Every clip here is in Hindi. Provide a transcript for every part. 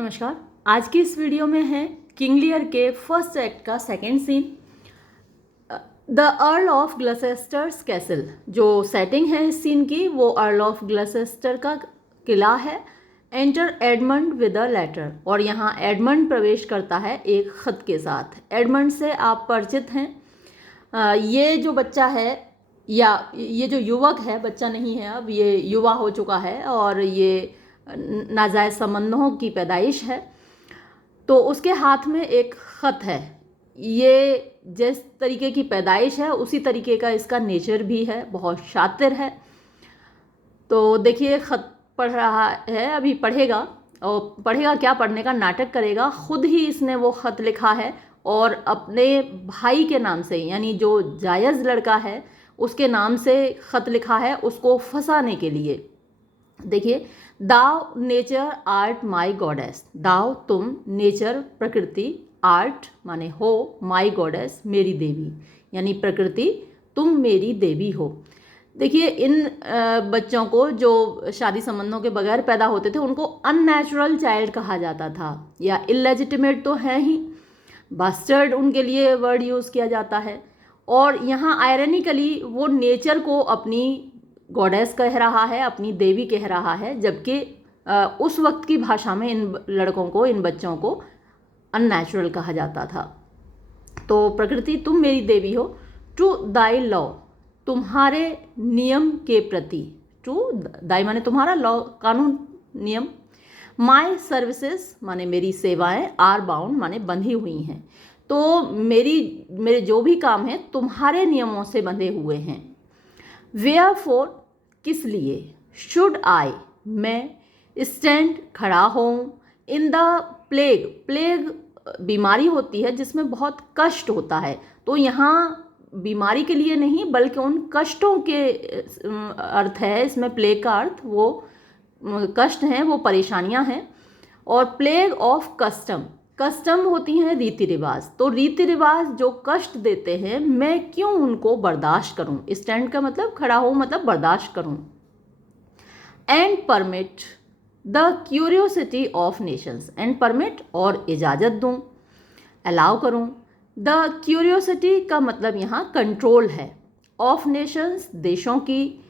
नमस्कार। आज की इस वीडियो में है किंग लियर के फर्स्ट एक्ट का second scene, the Earl of Gloucester's castle. जो सेटिंग है इस सीन की वो अर्ल ऑफ ग्लसेस्टर का किला है। Enter Edmund with a letter, और यहाँ एडमंड प्रवेश करता है एक खत के साथ। एडमंड से आप परिचित हैं। ये जो बच्चा है या ये जो युवक है, बच्चा नहीं है अब, ये युवा हो चुका है और ये नाजायज़ संबंधों की पैदाइश है। तो उसके हाथ में एक ख़त है। ये जिस तरीके की पैदाइश है उसी तरीके का इसका नेचर भी है, बहुत शातिर है। तो देखिए ख़त पढ़ रहा है, अभी पढ़ेगा, और पढ़ेगा क्या, पढ़ने का नाटक करेगा। खुद ही इसने वो ख़त लिखा है और अपने भाई के नाम से, यानी जो जायज़ लड़का है उसके नाम से ख़त लिखा है, उसको फंसाने के लिए। देखिए, दाव नेचर आर्ट माई गॉडेस, दाव तुम, नेचर प्रकृति, आर्ट माने हो, माई गॉडेस मेरी देवी, यानी प्रकृति तुम मेरी देवी हो। देखिए, इन बच्चों को जो शादी संबंधों के बगैर पैदा होते थे उनको अननेचुरल चाइल्ड कहा जाता था, या इलेजिटिमेट तो है ही, बास्टर्ड उनके लिए वर्ड यूज़ किया जाता है। और यहाँ आयरनिकली वो नेचर को अपनी गॉडेस कह रहा है, अपनी देवी कह रहा है, जबकि उस वक्त की भाषा में इन लड़कों को, इन बच्चों को अननेचुरल कहा जाता था। तो प्रकृति तुम मेरी देवी हो, टू दाई लॉ, तुम्हारे नियम के प्रति, टू दाई माने तुम्हारा, लॉ कानून नियम, माई सर्विसेज माने मेरी सेवाएं, आर बाउंड माने बंधी हुई हैं। तो मेरे जो भी काम हैं तुम्हारे नियमों से बंधे हुए हैं। वेयरफॉर किस लिए, शुड आई मैं, स्टैंड खड़ा होऊं, इन द प्लेग, प्लेग बीमारी होती है जिसमें बहुत कष्ट होता है। तो यहाँ बीमारी के लिए नहीं बल्कि उन कष्टों के अर्थ है इसमें। प्लेग का अर्थ वो कष्ट हैं, वो परेशानियां हैं। और प्लेग ऑफ कस्टम, कस्टम होती हैं रीति रिवाज, तो रीति रिवाज जो कष्ट देते हैं मैं क्यों उनको बर्दाश्त करूं। स्टैंड का मतलब खड़ा हो, मतलब बर्दाश्त करूं। And permit the curiosity of Nations, and permit और इजाज़त दूं, अलाउ करूं। द क्यूरियोसिटी का मतलब यहाँ कंट्रोल है, ऑफ नेशंस देशों की,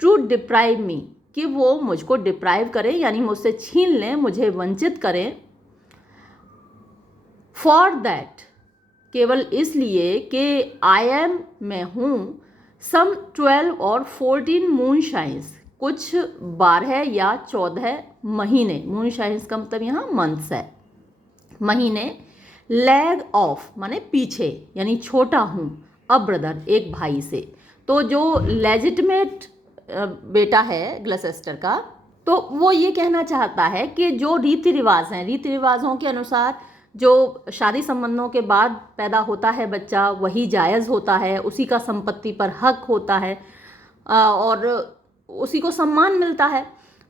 टू डिप्राइव मी कि वो मुझको डिप्राइव करें, यानी मुझसे छीन लें, मुझे वंचित करें। फॉर दैट केवल इसलिए कि आई एम मैं हूँ, सम 12 और 14 मून शाइन्स कुछ 12 या 14 महीने, मून शाइन्स का मतलब यहाँ मंथ्स है, महीने, लैग ऑफ माने पीछे, यानी छोटा हूँ, अ ब्रदर एक भाई से। तो जो लेजिटिमेट बेटा है ग्लसेस्टर का, तो वो ये कहना चाहता है कि जो रीति रिवाज हैं, रीति रिवाजों के अनुसार जो शादी संबंधों के बाद पैदा होता है बच्चा वही जायज़ होता है, उसी का संपत्ति पर हक होता है और उसी को सम्मान मिलता है।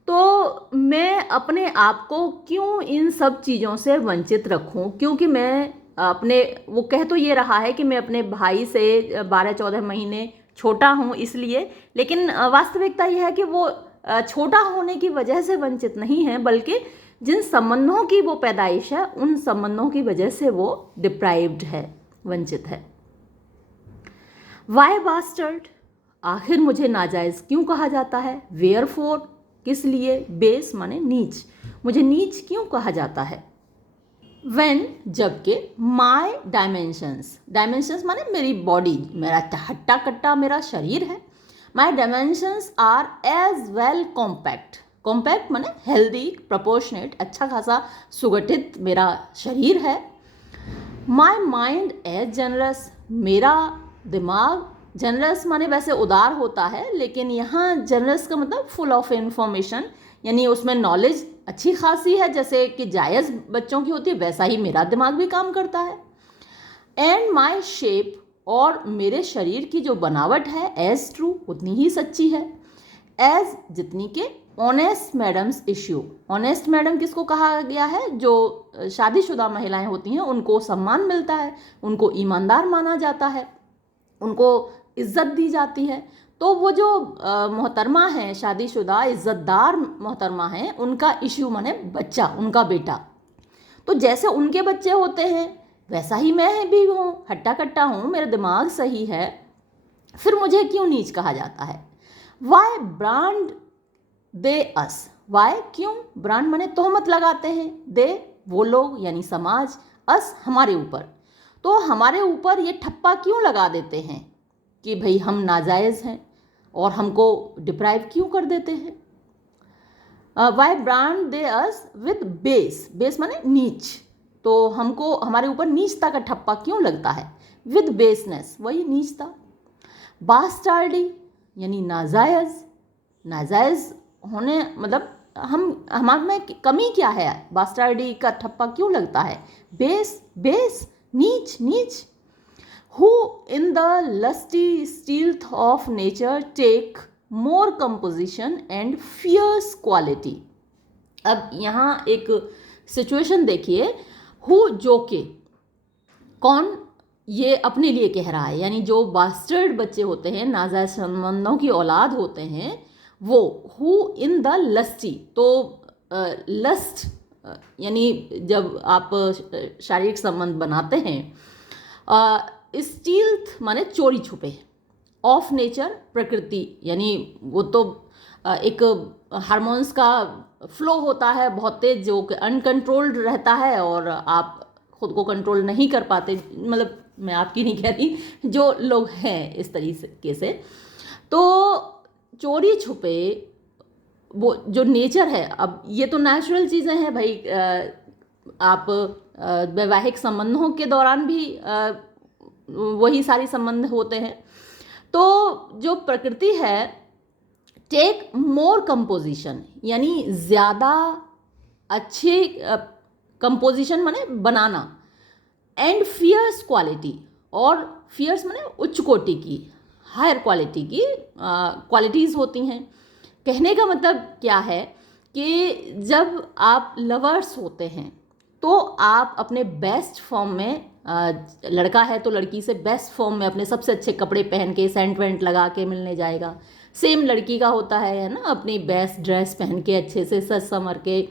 तो मैं अपने आप को क्यों इन सब चीज़ों से वंचित रखूं, क्योंकि मैं अपने, वो कह तो ये रहा है कि मैं अपने भाई से 12-14 महीने छोटा हूं इसलिए, लेकिन वास्तविकता यह है कि वो छोटा होने की वजह से वंचित नहीं है, बल्कि जिन संबंधों की वो पैदाइश है उन संबंधों की वजह से वो डिप्राइव्ड है, वंचित है। वाई बास्टर्ड, आखिर मुझे नाजायज़ क्यों कहा जाता है। वेयरफॉर किस लिए, बेस माने नीच, मुझे नीच क्यों कहा जाता है। व्हेन जबकि, माई डायमेंशंस, डायमेंशंस माने मेरी बॉडी, मेरा हट्टा कट्टा मेरा शरीर है। My dimensions are as well compact, compact माने हेल्दी, प्रोपोर्शनेट, अच्छा खासा सुगठित मेरा शरीर है। माई माइंड एज जनरस, मेरा दिमाग, जनरस माने वैसे उदार होता है, लेकिन यहाँ जनरस का मतलब फुल ऑफ इंफॉर्मेशन, यानी उसमें नॉलेज अच्छी खासी है, जैसे कि जायज़ बच्चों की होती है वैसा ही मेरा दिमाग भी काम करता है। एंड माई शेप, और मेरे शरीर की जो बनावट है, एज ट्रू उतनी ही सच्ची है, एज जितनी के honest madams issue. Honest madam किसको कहा गया है, जो शादीशुदा महिलाएं होती हैं उनको सम्मान मिलता है, उनको ईमानदार माना जाता है, उनको इज्जत दी जाती है। तो वो जो मोहतरमा हैं, शादीशुदा इज्जतदार मोहतरमा हैं, उनका इश्यू माने बच्चा, उनका बेटा, तो जैसे उनके बच्चे होते हैं वैसा ही मैं भी हूँ, हट्टा कट्टा हूँ, मेरा दिमाग सही है, फिर मुझे क्यों नीच कहा जाता है? Y brand they us, Y क्यों, ब्रांड माने तोहमत लगाते हैं, दे वो लोग यानी समाज, अस हमारे ऊपर, तो हमारे ऊपर ये ठप्पा क्यों लगा देते हैं कि भाई हम नाजायज़ हैं और हमको डिप्राइव क्यों कर देते हैं? Why brand they us with base, base माने नीच, तो हमको हमारे ऊपर नीचता का ठप्पा क्यों लगता है? विद बेसनेस, वही नीचता। बास्टार्डी यानी नाजायज़, नाजायज़ होने मतलब हमारे में कमी क्या है? बास्टार्डी का ठप्पा क्यों लगता है? बेस, बेस, नीच, नीच। Who in the lusty stealth of nature take more composition and fierce quality। अब यहाँ एक सिचुएशन देखिए, हु जो के, कौन ये अपने लिए कह रहा है, यानी जो बास्टर्ड बच्चे होते हैं, नाजायज संबंधों की औलाद होते हैं, वो हु इन द लस्टी, तो लस्ट यानी जब आप शारीरिक संबंध बनाते हैं, स्टील्थ माने चोरी छुपे, ऑफ नेचर प्रकृति, यानी वो तो एक हार्मोन्स का फ्लो होता है बहुत तेज, जो अनकंट्रोल्ड रहता है और आप खुद को कंट्रोल नहीं कर पाते, मतलब मैं आपकी नहीं कह रही, जो लोग हैं इस तरीके से, तो चोरी छुपे वो जो नेचर है। अब ये तो नेचुरल चीज़ें हैं भाई, आप वैवाहिक संबंधों के दौरान भी वही सारी संबंध होते हैं, तो जो प्रकृति है, टेक मोर कंपोजिशन यानी ज़्यादा अच्छे कंपोजिशन माने बनाना, एंड फियर्स क्वालिटी, और फियर्स माने उच्च कोटि की, हायर क्वालिटी की क्वालिटीज़ होती हैं। कहने का मतलब क्या है कि जब आप लवर्स होते हैं तो आप अपने बेस्ट फॉर्म में, लड़का है तो लड़की से बेस्ट फॉर्म में अपने सबसे अच्छे कपड़े पहन के सेंट वेंट लगा के मिलने जाएगा, सेम लड़की का होता है ना, अपनी बेस्ट ड्रेस पहन के अच्छे से सज संवर के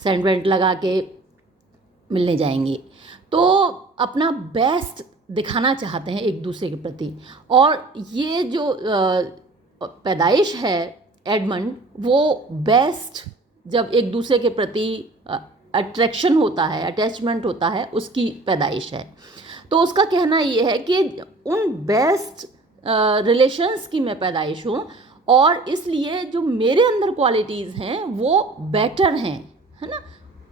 सेंट वेंट लगा के मिलने जाएंगे, तो अपना बेस्ट दिखाना चाहते हैं एक दूसरे के प्रति। और ये जो पैदाइश है एडमंड, वो बेस्ट जब एक दूसरे के प्रति अट्रैक्शन होता है, अटैचमेंट होता है, उसकी पैदाइश है। तो उसका कहना ये है कि उन बेस्ट रिलेशंस की मैं पैदाइश हूँ, और इसलिए जो मेरे अंदर क्वालिटीज़ हैं वो बेटर हैं, है ना,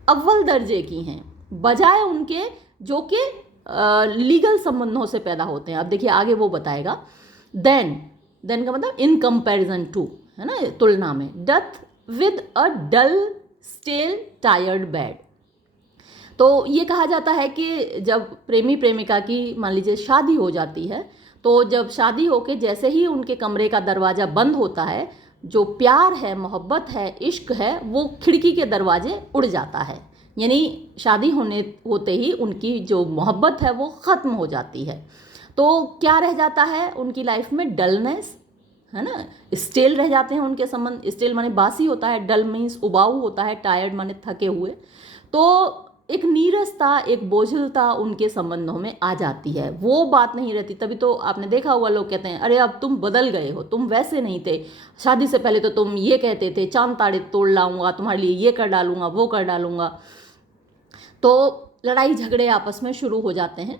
अव्वल दर्जे की हैं, बजाय उनके जो कि लीगल संबंधों से पैदा होते हैं। अब देखिए आगे वो बताएगा, देन का मतलब इन कंपैरिजन टू, है ना, तुलना में, doth with a dull stale tired bed. तो ये कहा जाता है कि जब प्रेमी प्रेमिका की मान लीजिए शादी हो जाती है, तो जब शादी होके जैसे ही उनके कमरे का दरवाज़ा बंद होता है, जो प्यार है, मोहब्बत है, इश्क है, वो खिड़की के दरवाजे उड़ जाता है, यानी शादी होते ही उनकी जो मोहब्बत है वो ख़त्म हो जाती है। तो क्या रह जाता है उनकी लाइफ में? डलनेस, है ना, स्टेल रह जाते हैं उनके संबंध। स्टेल माने बासी होता है, डल मीन्स उबाऊ होता है, टायर्ड माने थके हुए। तो एक नीरसता, एक बोझिलता उनके संबंधों में आ जाती है, वो बात नहीं रहती। तभी तो आपने देखा हुआ लोग कहते हैं, अरे अब तुम बदल गए हो, तुम वैसे नहीं थे, शादी से पहले तो तुम ये कहते थे, चांद तारे तोड़ लाऊंगा तुम्हारे लिए, ये कर डालूंगा, वो कर डालूंगा। तो लड़ाई झगड़े आपस में शुरू हो जाते हैं,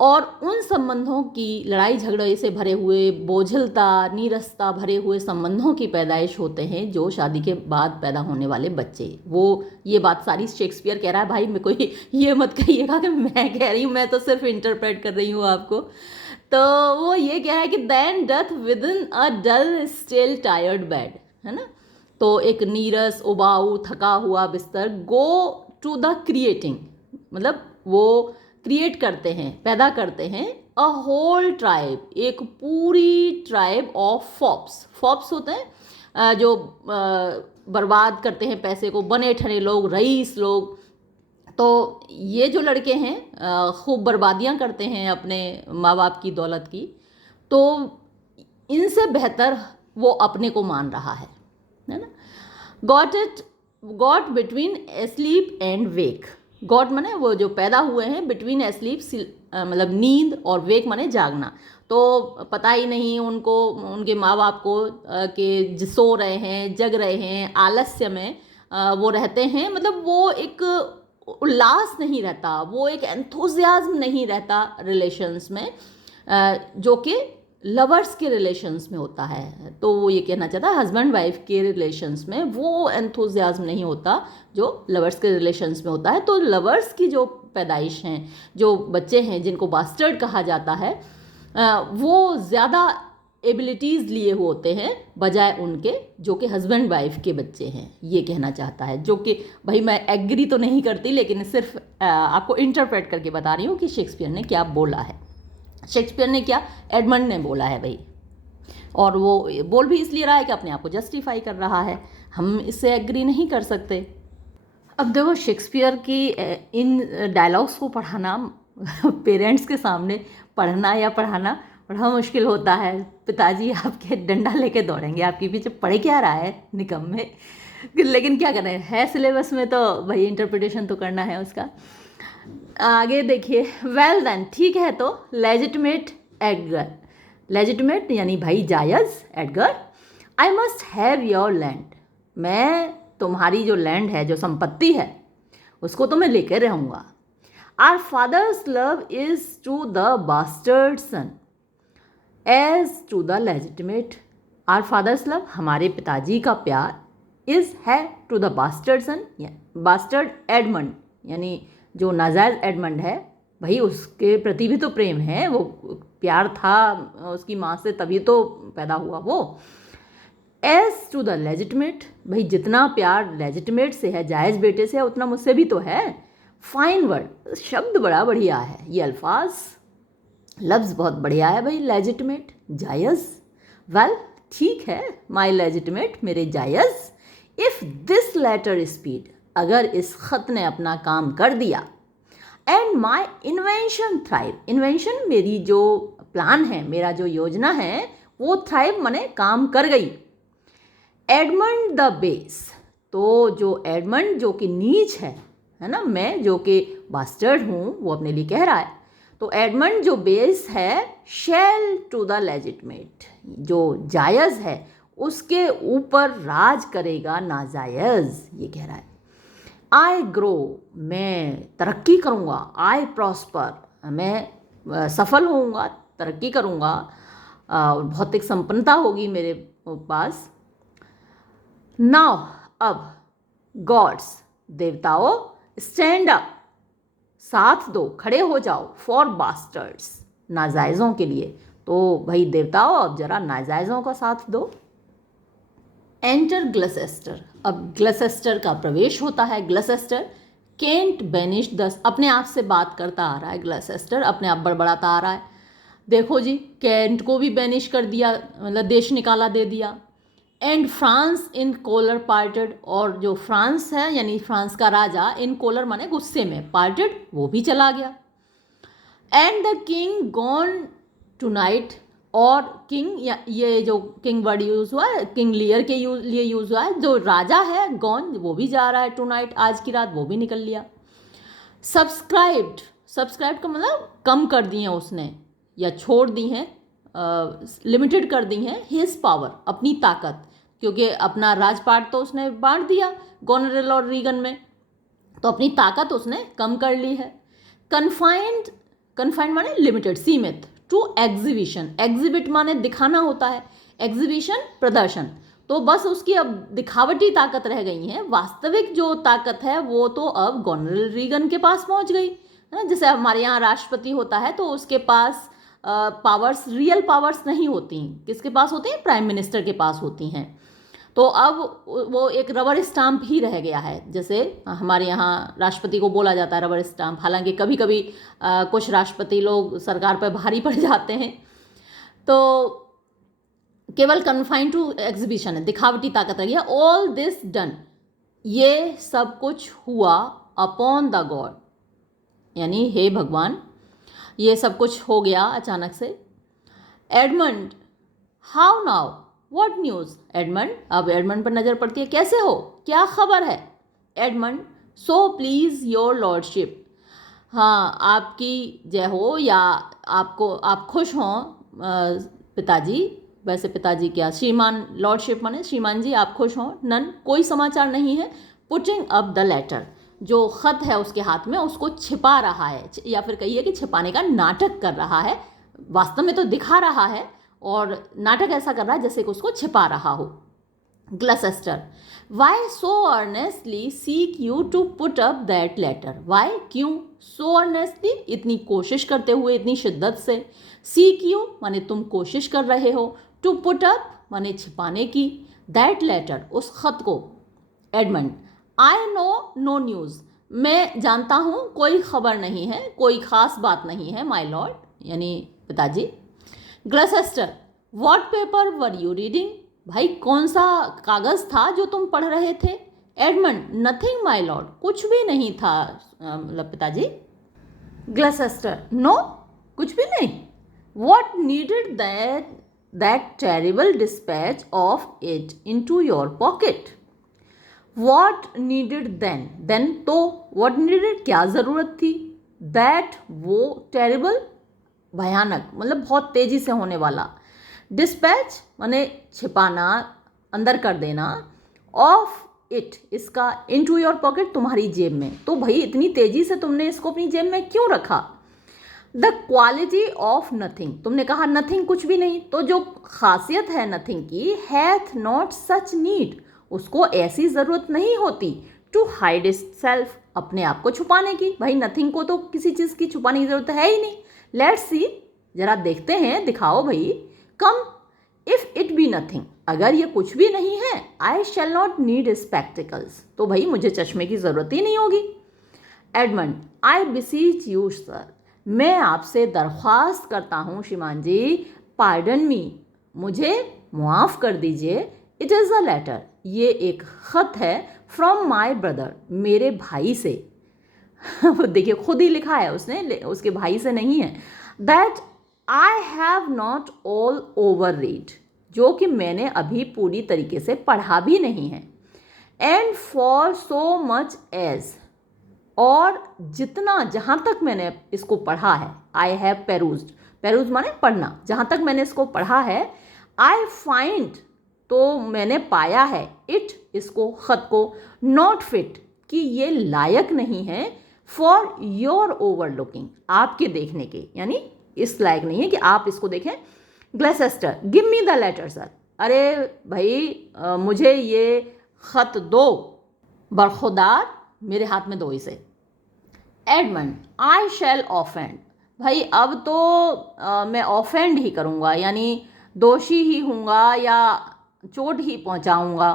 और उन संबंधों की लड़ाई झगड़े से भरे हुए, बोझिलता, नीरसता भरे हुए संबंधों की पैदाइश होते हैं जो शादी के बाद पैदा होने वाले बच्चे। वो ये बात सारी शेक्सपियर कह रहा है, भाई मेरे को ये मत कहिएगा कि मैं कह रही हूँ, मैं तो सिर्फ इंटरप्रेट कर रही हूँ आपको। तो वो ये कह रहा है कि then doth within a dull still tired bed, है ना, तो एक नीरस, उबाऊ, थका हुआ बिस्तर, गो टू द क्रिएटिंग, मतलब वो क्रिएट करते हैं, पैदा करते हैं, अ होल ट्राइब, एक पूरी ट्राइब ऑफ फॉप्स। फॉप्स होते हैं जो बर्बाद करते हैं पैसे को, बने ठने लोग, रईस लोग। तो ये जो लड़के हैं खूब बर्बादियां करते हैं अपने माँ बाप की दौलत की, तो इनसे बेहतर वो अपने को मान रहा है ना। Got between sleep and wake, got माने वो जो पैदा हुए हैं, बिटवीन एस्लीप मतलब नींद, और वेक माने जागना। तो पता ही नहीं उनको, उनके माँ बाप को कि सो रहे हैं, जग रहे हैं, आलस्य में वो रहते हैं। मतलब वो एक उल्लास नहीं रहता, वो एक एंथुजियाज्म नहीं रहता रिलेशंस में, जो कि लवर्स के रिलेशंस में होता है। तो वो ये कहना चाहता है हस्बैंड वाइफ के रिलेशंस में वो एंथुजियाज्म नहीं होता जो लवर्स के रिलेशंस में होता है। तो लवर्स की जो पैदाइश हैं, जो बच्चे हैं जिनको बास्टर्ड कहा जाता है, वो ज़्यादा एबिलिटीज़ लिए हुए होते हैं बजाय उनके जो कि हस्बैंड वाइफ के बच्चे हैं, ये कहना चाहता है। जो कि भाई मैं एग्री तो नहीं करती, लेकिन सिर्फ आपको इंटरप्रेट करके बता रही हूँ कि शेक्सपियर ने क्या बोला है। शेक्सपियर ने क्या, एडमंड ने बोला है भाई, और वो बोल भी इसलिए रहा है कि अपने आप को जस्टिफाई कर रहा है। हम इससे एग्री नहीं कर सकते। अब देखो, शेक्सपियर की इन डायलॉग्स को पढ़ाना पेरेंट्स के सामने पढ़ना या पढ़ाना बड़ा मुश्किल होता है। पिताजी आपके डंडा लेके दौड़ेंगे आपके पीछे, पढ़ क्या रहा है निकम्मे। लेकिन क्या करें, है सिलेबस में तो भाई इंटरप्रिटेशन तो करना है उसका। आगे देखिए, वेल देन, ठीक है तो, लेजिटिमेट एडगर, लेजिटिमेट यानी भाई जायज़, Edgar, I must have your land, मैं तुम्हारी जो लैंड है, जो संपत्ति है, उसको तो मैं लेके रहूँगा। Our father's love is to the bastard son as to the legitimate, our father's love, हमारे पिताजी का प्यार, इज़ है to the bastard son, bastard Edmund यानी जो नाजायज़ एडमंड है, भाई उसके प्रति भी तो प्रेम है, वो प्यार था उसकी माँ से, तभी तो पैदा हुआ वो। एज टू द लेजिटिमेट, भाई जितना प्यार लेजिटिमेट से है, जायज़ बेटे से है, उतना मुझसे भी तो है। फाइन वर्ड, शब्द बड़ा बढ़िया है, ये अल्फाज लफ्ज़ बहुत बढ़िया है भाई, लेजिटिमेट, जायज़। वेल, ठीक है, माई लेजिटिमेट, मेरे जायज़, इफ़ दिस लेटर स्पीड, अगर इस ख़त ने अपना काम कर दिया, and my invention thrive, invention मेरी जो प्लान है, मेरा जो योजना है, वो थ्राइव माने काम कर गई। एडमंड द बेस, तो जो एडमंड जो कि नीच है ना, मैं जो कि बास्टर्ड हूँ, वो अपने लिए कह रहा है, तो एडमंड जो बेस है, शेल टू द लेजिटमेट, जो जायज़ है उसके ऊपर राज करेगा नाजायज़, ये कह रहा है। आई ग्रो, मैं तरक्की करूँगा, आई प्रॉस्पर, मैं सफल होऊंगा, तरक्की करूँगा, भौतिक संपन्नता होगी मेरे पास। नाउ, अब, गॉड्स, देवताओं, स्टैंड अप, साथ दो, खड़े हो जाओ, फॉर बास्टर्ड्स, नाजायज़ों के लिए। तो भाई देवताओं, अब जरा नाजायज़ों का साथ दो। एंटर ग्लसेस्टर, अब ग्लसेस्टर का प्रवेश होता है। ग्लसेस्टर केंट बेनिश दस, अपने आप से बात करता आ रहा है ग्लसेस्टर, अपने आप बड़बड़ाता आ रहा है। देखो जी, केंट को भी बेनिश कर दिया, मतलब देश निकाला दे दिया। And France in choler parted, और जो फ्रांस है यानी फ्रांस का राजा, इन कोलर माने गुस्से में, पार्टेड वो भी चला गया। And the king gone tonight, और किंग, या ये जो किंग वर्ड यूज़ हुआ है किंग लियर के लिए यूज़ हुआ है, जो राजा है गॉन वो भी जा रहा है, टू नाइट आज की रात वो भी निकल लिया। सब्सक्राइब्ड, सब्सक्राइब का मतलब कम कर दी हैं उसने, या छोड़ दी हैं, लिमिटेड कर दी हैं, हिज पावर, अपनी ताकत, क्योंकि अपना राजपाट तो उसने बांट दिया गोनरेल और रीगन में, तो अपनी ताकत उसने कम कर ली है। कन्फाइंड, कन्फाइंड माने लिमिटेड, सीमित, टू एग्जीबिशन, एग्जिबिट माने दिखाना होता है, एग्जीबिशन प्रदर्शन, तो बस उसकी अब दिखावटी ताकत रह गई है, वास्तविक जो ताकत है वो तो अब गोनरेल रीगन के पास पहुंच गई है। जैसे हमारे यहाँ राष्ट्रपति होता है तो उसके पास पावर्स, रियल पावर्स नहीं होती, किसके पास होती हैं, प्राइम मिनिस्टर के पास होती हैं। तो अब वो एक रबर स्टाम्प ही रह गया है, जैसे हमारे यहाँ राष्ट्रपति को बोला जाता है रबर स्टाम्प, हालांकि कभी कभी कुछ राष्ट्रपति लोग सरकार पर भारी पड़ जाते हैं, तो केवल कन्फाइंड टू एग्जीबिशन है, दिखावटी ताकत रही है। ऑल दिस डन, ये सब कुछ हुआ, अपॉन द गॉड, यानी हे भगवान, ये सब कुछ हो गया अचानक से। Edmund, how now, what news, Edmund, अब एडमंड पर नज़र पड़ती है, कैसे हो, क्या खबर है। Edmund, so please your lordship, हाँ आपकी जय हो, या आप खुश हों पिताजी, वैसे पिताजी क्या, श्रीमान, लॉर्डशिप माने श्रीमान जी, आप खुश हों, नन कोई समाचार नहीं है, पुटिंग अप द लेटर, जो ख़त है उसके हाथ में उसको छिपा रहा है, या फिर कहिए कि छिपाने का नाटक कर रहा है, वास्तव में तो दिखा रहा है और नाटक ऐसा कर रहा है जैसे कि उसको छिपा रहा हो। Gloucester, why so earnestly seek you to put up that letter, why क्यों, सो अर्नेस्टली इतनी कोशिश करते हुए, इतनी शिद्दत से, सीक यू माने तुम कोशिश कर रहे हो, टू पुट अप माने छिपाने की, दैट लेटर उस खत को। Edmund, I know no news, मैं जानता हूँ कोई खबर नहीं है, कोई ख़ास बात नहीं है माय लॉर्ड यानी पिताजी। Gloucester, what paper were you reading, भाई कौन सा कागज़ था जो तुम पढ़ रहे थे। एडमंड, नथिंग माय लॉर्ड, कुछ भी नहीं था मतलब पिताजी। ग्लसेस्टर, नो, कुछ भी नहीं। What needed that terrible dispatch of it into your pocket, what needed then तो वॉट नीडेड क्या ज़रूरत थी, दैट वो, टेरिबल भयानक मतलब बहुत तेज़ी से होने वाला, डिस्पैच माने छिपाना, अंदर कर देना, ऑफ इट इसका, इनटू योर पॉकेट तुम्हारी जेब में, तो भाई इतनी तेज़ी से तुमने इसको अपनी जेब में क्यों रखा। द क्वालिटी ऑफ नथिंग, तुमने कहा नथिंग कुछ भी नहीं, तो जो खासियत है नथिंग की, हैथ नॉट सच नीड, उसको ऐसी ज़रूरत नहीं होती, टू हाइड इट सेल्फ अपने आप को छुपाने की, भाई नथिंग को तो किसी चीज़ की छुपाने की ज़रूरत है ही नहीं। लेट्स सी, जरा देखते हैं, दिखाओ भाई। कम, इफ़ इट बी नथिंग, अगर ये कुछ भी नहीं है, आई शैल नॉट नीड स्पेक्टिकल्स, तो भाई मुझे चश्मे की ज़रूरत ही नहीं होगी। एडमंड, आई बिसीच यू सर, मैं आपसे दरख्वास्त करता हूँ श्रीमान जी, पार्डन मी, मुझे मुआफ़ कर दीजिए, इट इज़ अ लेटर, ये एक ख़त है, फ्रॉम माई ब्रदर, मेरे भाई से वो देखिए खुद ही लिखा है उसने, उसके भाई से नहीं है, that I have not all over read, जो कि मैंने अभी पूरी तरीके से पढ़ा भी नहीं है, and for so much as, और जितना, जहाँ तक मैंने इसको पढ़ा है, आई हैव पेरूज्ड, पेरूज माने पढ़ना, जहाँ तक मैंने इसको पढ़ा है, आई फाइंड तो मैंने पाया है, इट इसको, ख़त को, नॉट फिट कि ये लायक नहीं है, फॉर योर ओवर लुकिंग आपके देखने के, यानी इस लायक नहीं है कि आप इसको देखें। Gloucester, give me the letter sir, अरे भाई मुझे ये ख़त दो, बरखुदार मेरे हाथ में दो इसे। एडमंड, आई शैल ऑफेंड, भाई अब तो मैं ऑफेंड ही करूँगा, यानी दोषी ही हूँगा या चोट ही पहुँचाऊँगा।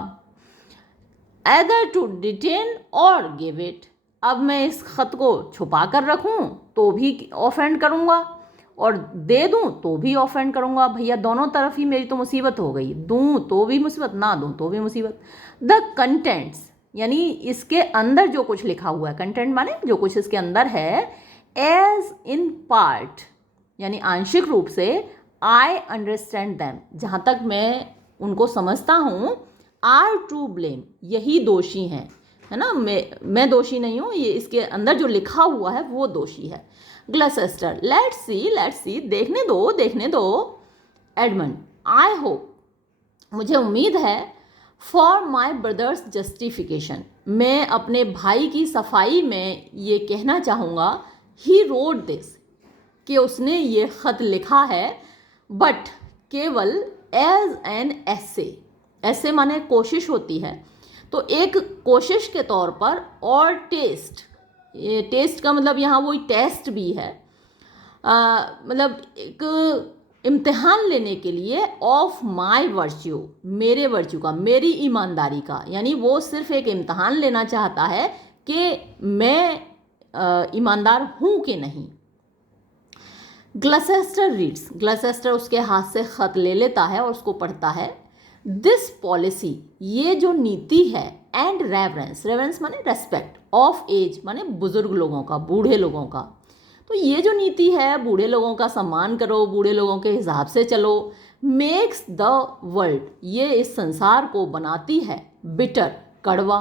एदर टू डिटेन और गिव इट, अब मैं इस ख़त को छुपा कर रखूँ तो भी ऑफेंड करूँगा और दे दूँ तो भी ऑफेंड करूँगा, भैया दोनों तरफ ही मेरी तो मुसीबत हो गई, दूँ तो भी मुसीबत, ना दूँ तो भी मुसीबत। द कंटेंट्स, यानी इसके अंदर जो कुछ लिखा हुआ है, कंटेंट माने जो कुछ इसके अंदर है, एज इन पार्ट यानी आंशिक रूप से, आई अंडरस्टैंड दैम, जहाँ तक मैं उनको समझता हूँ, आर टू ब्लेम, यही दोषी हैं, है ना, मैं दोषी नहीं हूँ, ये इसके अंदर जो लिखा हुआ है वो दोषी है। ग्लसेस्टर, लेट्स सी, देखने दो। एडमंड, आई होप, मुझे उम्मीद है, फॉर माई ब्रदर्स जस्टिफिकेशन, मैं अपने भाई की सफाई में ये कहना चाहूँगा, ही रोड दिस, कि उसने ये ख़त लिखा है, बट केवल एज एन ऐसे माने कोशिश होती है, तो एक कोशिश के तौर पर, और टेस्ट, ये टेस्ट का मतलब यहाँ वही टेस्ट भी है, मतलब एक इम्तिहान लेने के लिए, ऑफ माई वर्च्यू, मेरे वर्च्यू का, मेरी ईमानदारी का, यानी वो सिर्फ एक इम्तिहान लेना चाहता है कि मैं ईमानदार हूँ कि नहीं। ग्लसेस्टर रीड्स, ग्लसेस्टर उसके हाथ से ख़त ले लेता है और उसको पढ़ता है। दिस पॉलिसी, ये जो नीति है, एंड रेवरेंस माने रेस्पेक्ट, ऑफ एज माने बुज़ुर्ग लोगों का, बूढ़े लोगों का, तो ये जो नीति है, बूढ़े लोगों का सम्मान करो, बूढ़े लोगों के हिसाब से चलो, मेक्स द वर्ल्ड, ये इस संसार को बनाती है, बिटर कड़वा,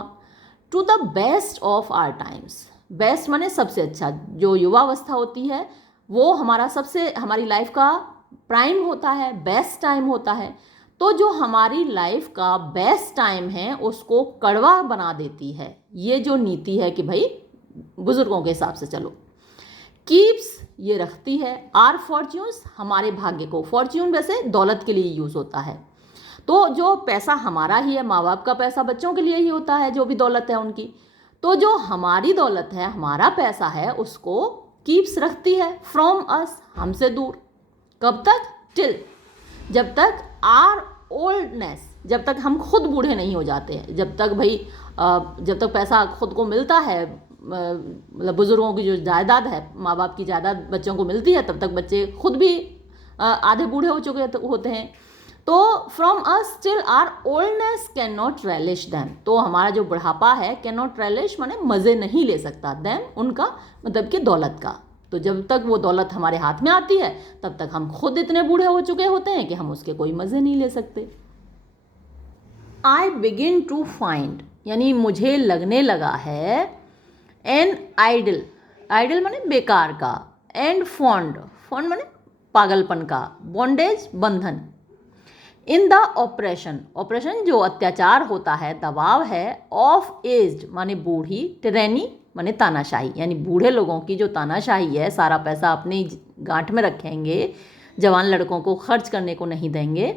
to the best of our times. बेस्ट माने सबसे अच्छा। जो युवावस्था होती है वो हमारी लाइफ का प्राइम होता है, बेस्ट टाइम होता है। तो जो हमारी लाइफ का बेस्ट टाइम है उसको कड़वा बना देती है। ये जो नीति है कि भाई बुजुर्गों के हिसाब से चलो। कीप्स ये रखती है, आर फॉर्च्यून्स हमारे भाग्य को। फॉर्च्यून वैसे दौलत के लिए यूज़ होता है। तो जो पैसा हमारा ही है, माँ बाप का पैसा बच्चों के लिए ही होता है, जो भी दौलत है उनकी। तो जो हमारी दौलत है, हमारा पैसा है, उसको कीप्स रखती है फ्रॉम अस, हमसे दूर। कब तक? टिल, जब तक आर ओल्डनेस, जब तक हम खुद बूढ़े नहीं हो जाते हैं। जब तक पैसा खुद को मिलता है, मतलब बुजुर्गों की जो जायदाद है, माँ बाप की जायदाद बच्चों को मिलती है, तब तक बच्चे खुद भी आधे बूढ़े हो चुके होते हैं। तो from us till our oldness can not relish them. तो हमारा जो बुढ़ापा है, कैन नॉट रेलिश माने मज़े नहीं ले सकता, दैम उनका मतलब कि दौलत का। तो जब तक वो दौलत हमारे हाथ में आती है तब तक हम खुद इतने बूढ़े हो चुके होते हैं कि हम उसके कोई मज़े नहीं ले सकते। आई बिगिन टू फाइंड यानी मुझे लगने लगा है, एन आइडल, आइडल माने बेकार का, एंड फॉन्ड, फॉन्ड माने पागलपन का, बॉन्डेज बंधन, इन द ऑपरेशन, ऑपरेशन जो अत्याचार होता है, दबाव है, ऑफ एज्ड माने बूढ़ी, टिरैनी माने तानाशाही, यानी बूढ़े लोगों की जो तानाशाही है, सारा पैसा अपनी गांठ में रखेंगे, जवान लड़कों को खर्च करने को नहीं देंगे।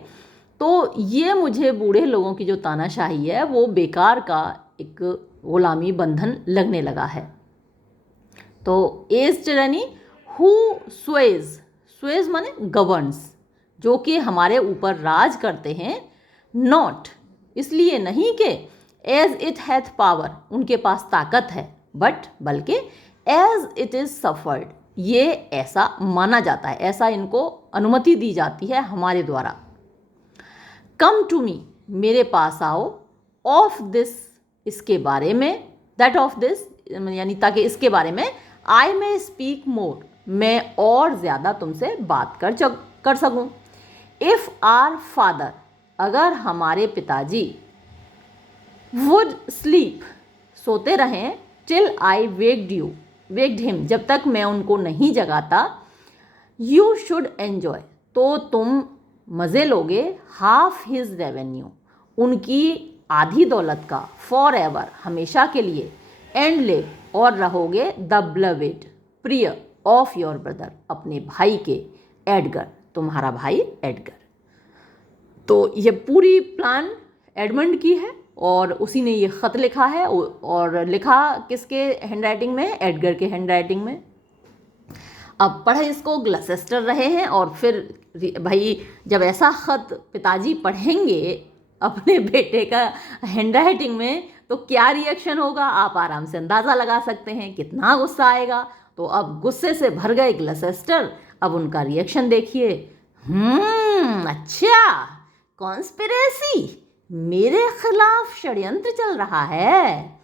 तो ये मुझे बूढ़े लोगों की जो तानाशाही है वो बेकार का एक गुलामी बंधन लगने लगा है। तो aged tyranny who sways, sways माने गवर्न्स, जो कि हमारे ऊपर राज करते हैं, नॉट इसलिए नहीं कि एज इट हैथ पावर उनके पास ताकत है, बट बल्कि एज इट इज सफर्ड ये ऐसा माना जाता है, ऐसा इनको अनुमति दी जाती है हमारे द्वारा। कम टू मी मेरे पास आओ, ऑफ दिस इसके बारे में, दैट ऑफ दिस यानी ताकि इसके बारे में, आई मे स्पीक मोर मैं और ज़्यादा तुमसे बात कर सकूं। इफ़ आर फादर अगर हमारे पिताजी, वुड स्लीप सोते रहें, टिल आई वेक्ड हिम जब तक मैं उनको नहीं जगाता, यू शुड एन्जॉय तो तुम मज़े लोगे, हाफ हिज रेवेन्यू उनकी आधी दौलत का, फॉर एवर हमेशा के लिए, एंड लिव और रहोगे, द ब्लवेड प्रिय ऑफ योर ब्रदर अपने भाई के, एडगर तुम्हारा भाई एडगर। तो ये पूरी प्लान एडमंड की है और उसी ने ये ख़त लिखा है, और लिखा किसके हैंडराइटिंग में? एडगर के हैंडराइटिंग में। अब पढ़े इसको ग्लसेस्टर रहे हैं, और फिर भाई जब ऐसा ख़त पिताजी पढ़ेंगे अपने बेटे का हैंडराइटिंग में तो क्या रिएक्शन होगा आप आराम से अंदाज़ा लगा सकते हैं, कितना गुस्सा आएगा। तो अब गुस्से से भर गए ग्लसेस्टर, अब उनका रिएक्शन देखिए। अच्छा, कॉन्स्पिरेसी, मेरे खिलाफ षड्यंत्र चल रहा है।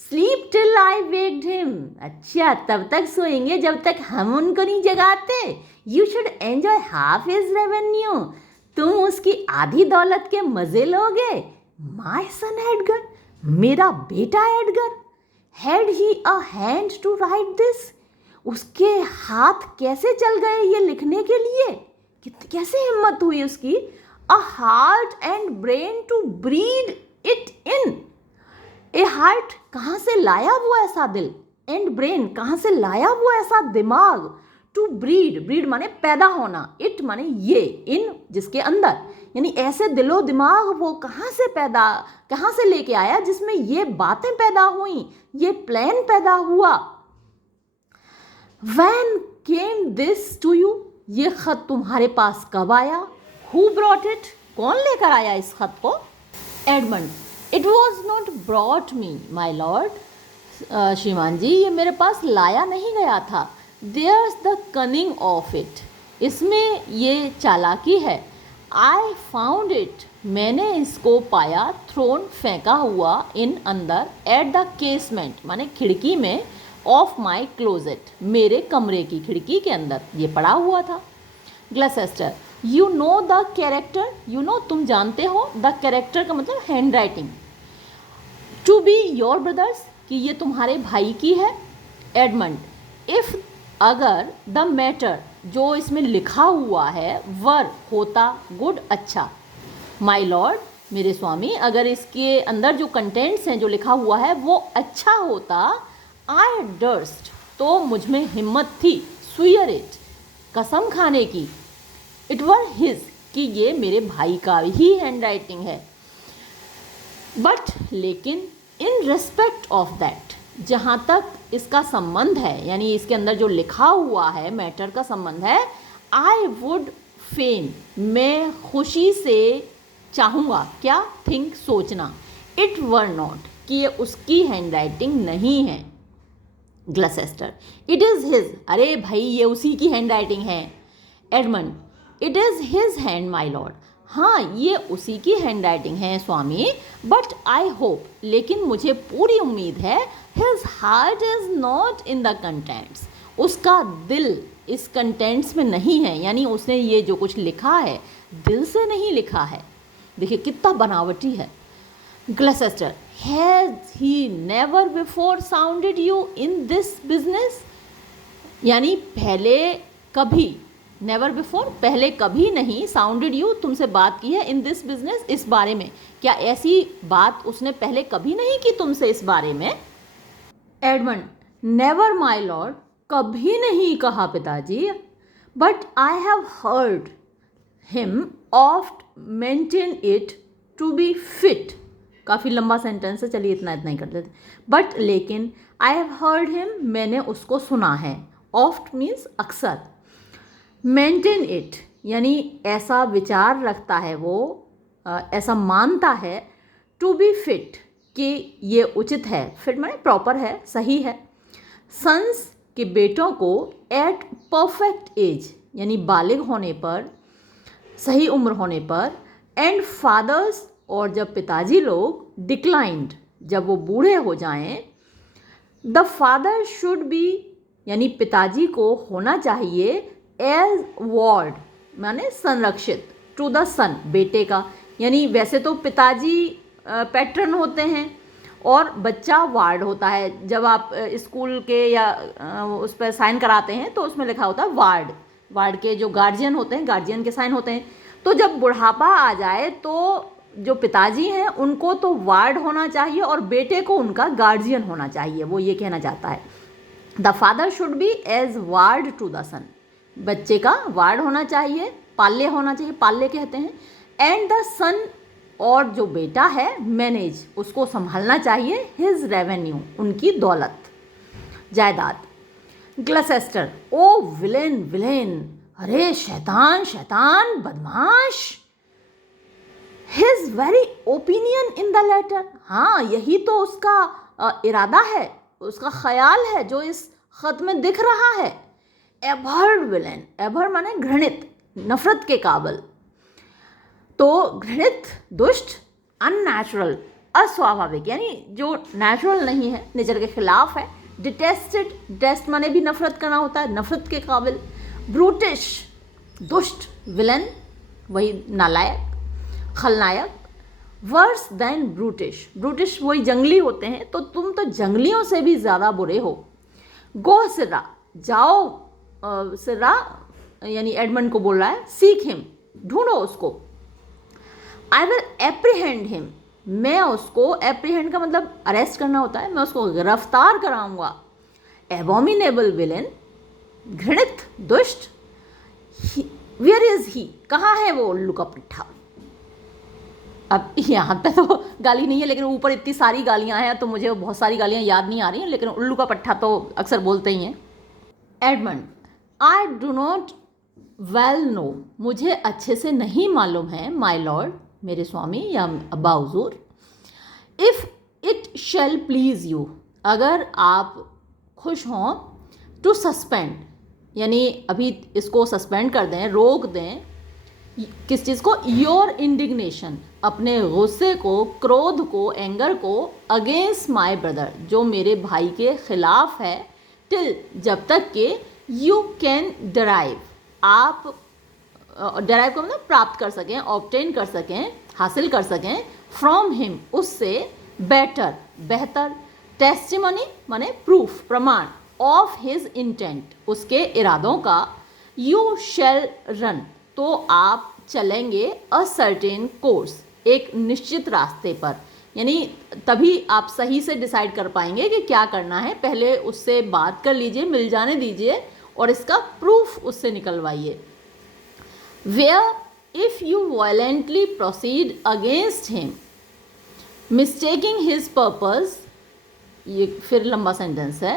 Sleep till I waked him, अच्छा तब तक सोएंगे जब तक हम उनको नहीं जगाते। You should enjoy half his revenue, तुम उसकी आधी दौलत के मजे लोगे। माय सन एडगर, मेरा बेटा Edgar, had he a hand to write this, उसके हाथ कैसे चल गए ये लिखने के लिए, कैसे हिम्मत हुई उसकी। A heart and brain to breed it in, a heart कहाँ से लाया वो ऐसा दिल, एंड ब्रेन कहाँ से लाया वो ऐसा दिमाग, टू ब्रीड, ब्रीड माने पैदा होना, इट माने ये, इन जिसके अंदर, यानी ऐसे दिलो दिमाग वो कहाँ से लेके आया जिसमें ये बातें पैदा हुई, ये प्लान पैदा हुआ। When came this to you, ये खत तुम्हारे पास कब आया। Who brought it, कौन लेकर आया इस खत को। Edmund, It was not brought me, my lord, श्रीमान जी ये मेरे पास लाया नहीं गया था। There's the cunning of it, इसमें ये चालाकी है। I found it, मैंने इसको पाया, थ्रोन फेंका हुआ, इन अंदर, एट द केसमेंट माने खिड़की में, ऑफ माई क्लोजेट मेरे कमरे की खिड़की के अंदर ये पड़ा हुआ था। Gloucester, you know the character, you know तुम जानते हो, द कैरेक्टर का मतलब handwriting, to be your brother's, कि ये तुम्हारे भाई की है। एडमंड, इफ़, अगर, द मैटर, जो इसमें लिखा हुआ है, वर, होता, गुड, अच्छा। माई लॉर्ड, मेरे स्वामी, अगर इसके अंदर जो कंटेंट्स हैं, जो लिखा हुआ है, वो अच्छा होता, आई डर्स्ट, तो मुझ में हिम्मत थी, स्वीयर इट, कसम खाने की, इट वर हिज, कि ये मेरे भाई का ही हैंड राइटिंग है। बट, लेकिन, इन रिस्पेक्ट ऑफ दैट, जहाँ तक इसका संबंध है, यानी इसके अंदर जो लिखा हुआ है, मैटर का संबंध है, आई वुड फेन, मैं खुशी से चाहूँगा, क्या, थिंक, सोचना, इट वर नॉट, कि ये उसकी हैंड राइटिंग नहीं है। ग्लसेस्टर, इट इज़ हिज, अरे भाई ये उसी की हैंड राइटिंग है। Edmund, it is his hand my lord, हाँ ये उसी की हैंड राइटिंग है स्वामी, बट आई होप, लेकिन मुझे पूरी उम्मीद है, his heart is not in the contents, उसका दिल इस कंटेंट्स में नहीं है, यानी उसने ये जो कुछ लिखा है दिल से नहीं लिखा है। देखिए कितना बनावटी है। Gloucester, has he never before sounded you in this business, यानी पहले कभी, नेवर बिफोर, पहले कभी नहीं, साउंडेड यू, तुमसे बात की है, इन दिस बिजनेस, इस बारे में, क्या ऐसी बात उसने पहले कभी नहीं की तुमसे इस बारे में। एडमंड, नेवर माय लॉर्ड, कभी नहीं कहा पिताजी, but I have heard him oft maintain it to be fit, काफ़ी लंबा सेंटेंस है, चलिए इतना इतना ही कर देते। बट, लेकिन, आई हैव हर्ड हिम, मैंने उसको सुना है, ऑफ्ट मीन्स अक्सर, मेंटेन इट, यानी ऐसा विचार रखता है वो, ऐसा मानता है, टू बी फिट, कि ये उचित है, फिट माने प्रॉपर है, सही है। सन्स, के बेटों को, एट परफेक्ट एज, यानी बालिग होने पर, सही उम्र होने पर, एंड फादर्स, और जब पिताजी लोग, डिक्लाइंड, जब वो बूढ़े हो जाएं, द फादर शुड बी, यानी पिताजी को होना चाहिए, एज वार्ड, माने संरक्षित, टू द सन, बेटे का, यानी वैसे तो पिताजी पैट्रन होते हैं और बच्चा वार्ड होता है। जब आप स्कूल के या उस पर साइन कराते हैं तो उसमें लिखा होता है वार्ड, वार्ड के जो गार्जियन होते हैं, गार्जियन के साइन होते हैं। तो जब बुढ़ापा आ जाए तो जो पिताजी हैं उनको तो वार्ड होना चाहिए और बेटे को उनका गार्जियन होना चाहिए, वो ये कहना चाहता है। The father should be as ward to the son, बच्चे का वार्ड होना चाहिए, पाल्य होना चाहिए, पाल्य कहते हैं। एंड द सन, और जो बेटा है, मैनेज, उसको संभालना चाहिए, हिज रेवेन्यू, उनकी दौलत, जायदाद। ग्लसेस्टर, ओ विलेन विलेन, अरे शैतान शैतान, बदमाश। His very opinion in the letter, हाँ यही तो उसका इरादा है, उसका ख्याल है जो इस खत में दिख रहा है। एभर्ड विलेन, एभर माने घृणित, नफरत के काबिल, तो घृणित, दुष्ट, अननेचुरल, अस्वाभाविक, यानी जो नेचुरल नहीं है, नेचर के खिलाफ है। डिटेस्टेड, डिटेस्ट माने भी नफरत करना होता है, नफरत के काबिल। ब्रूटिश, दुष्ट, विलन वही नालायक, खलनायक। वर्स देन ब्रूटिश, ब्रूटिश वही जंगली होते हैं, तो तुम तो जंगलियों से भी ज़्यादा बुरे हो। गो सिर्रा, जाओ सिर्रा, यानी एडमंड को बोल रहा है, सीख हिम, ढूंढो उसको। आई विल एप्रीहेंड हिम, मैं उसको, एप्रीहेंड का मतलब अरेस्ट करना होता है, मैं उसको गिरफ्तार कराऊंगा। एबोमिनेबल विलेन, घृणित, दुष्ट। वेयर इज ही, कहाँ है वो उल्लू का पट्टा। अब यहाँ पे तो गाली नहीं है, लेकिन ऊपर इतनी सारी गालियाँ हैं तो मुझे बहुत सारी गालियाँ याद नहीं आ रही हैं, लेकिन उल्लू का पट्टा तो अक्सर बोलते ही हैं। Edmund, I do not well know, मुझे अच्छे से नहीं मालूम है, माई लॉर्ड, मेरे स्वामी या अब्बा हुजूर। If it shall please you, अगर आप खुश हों, टू सस्पेंड, यानी अभी इसको सस्पेंड कर दें, रोक दें, किस चीज़ को, योर इंडिग्नेशन, अपने गुस्से को, क्रोध को, एंगर को, अगेंस्ट माई ब्रदर, जो मेरे भाई के खिलाफ है, टिल, जब तक कि यू कैन डराइव, आप डराइव को मतलब प्राप्त कर सकें, ऑब्टेन कर सकें, हासिल कर सकें, फ्रॉम हिम, उससे, बेटर, बेहतर, टेस्टिमनी माने प्रूफ, प्रमाण, ऑफ हिज इंटेंट, उसके इरादों का, यू शैल रन, तो आप चलेंगे, अ सर्टेन कोर्स, एक निश्चित रास्ते पर, यानी तभी आप सही से डिसाइड कर पाएंगे कि क्या करना है। पहले उससे बात कर लीजिए, मिल जाने दीजिए और इसका प्रूफ उससे निकलवाइए। Where if you violently proceed against him mistaking his purpose, ये फिर लंबा सेंटेंस है,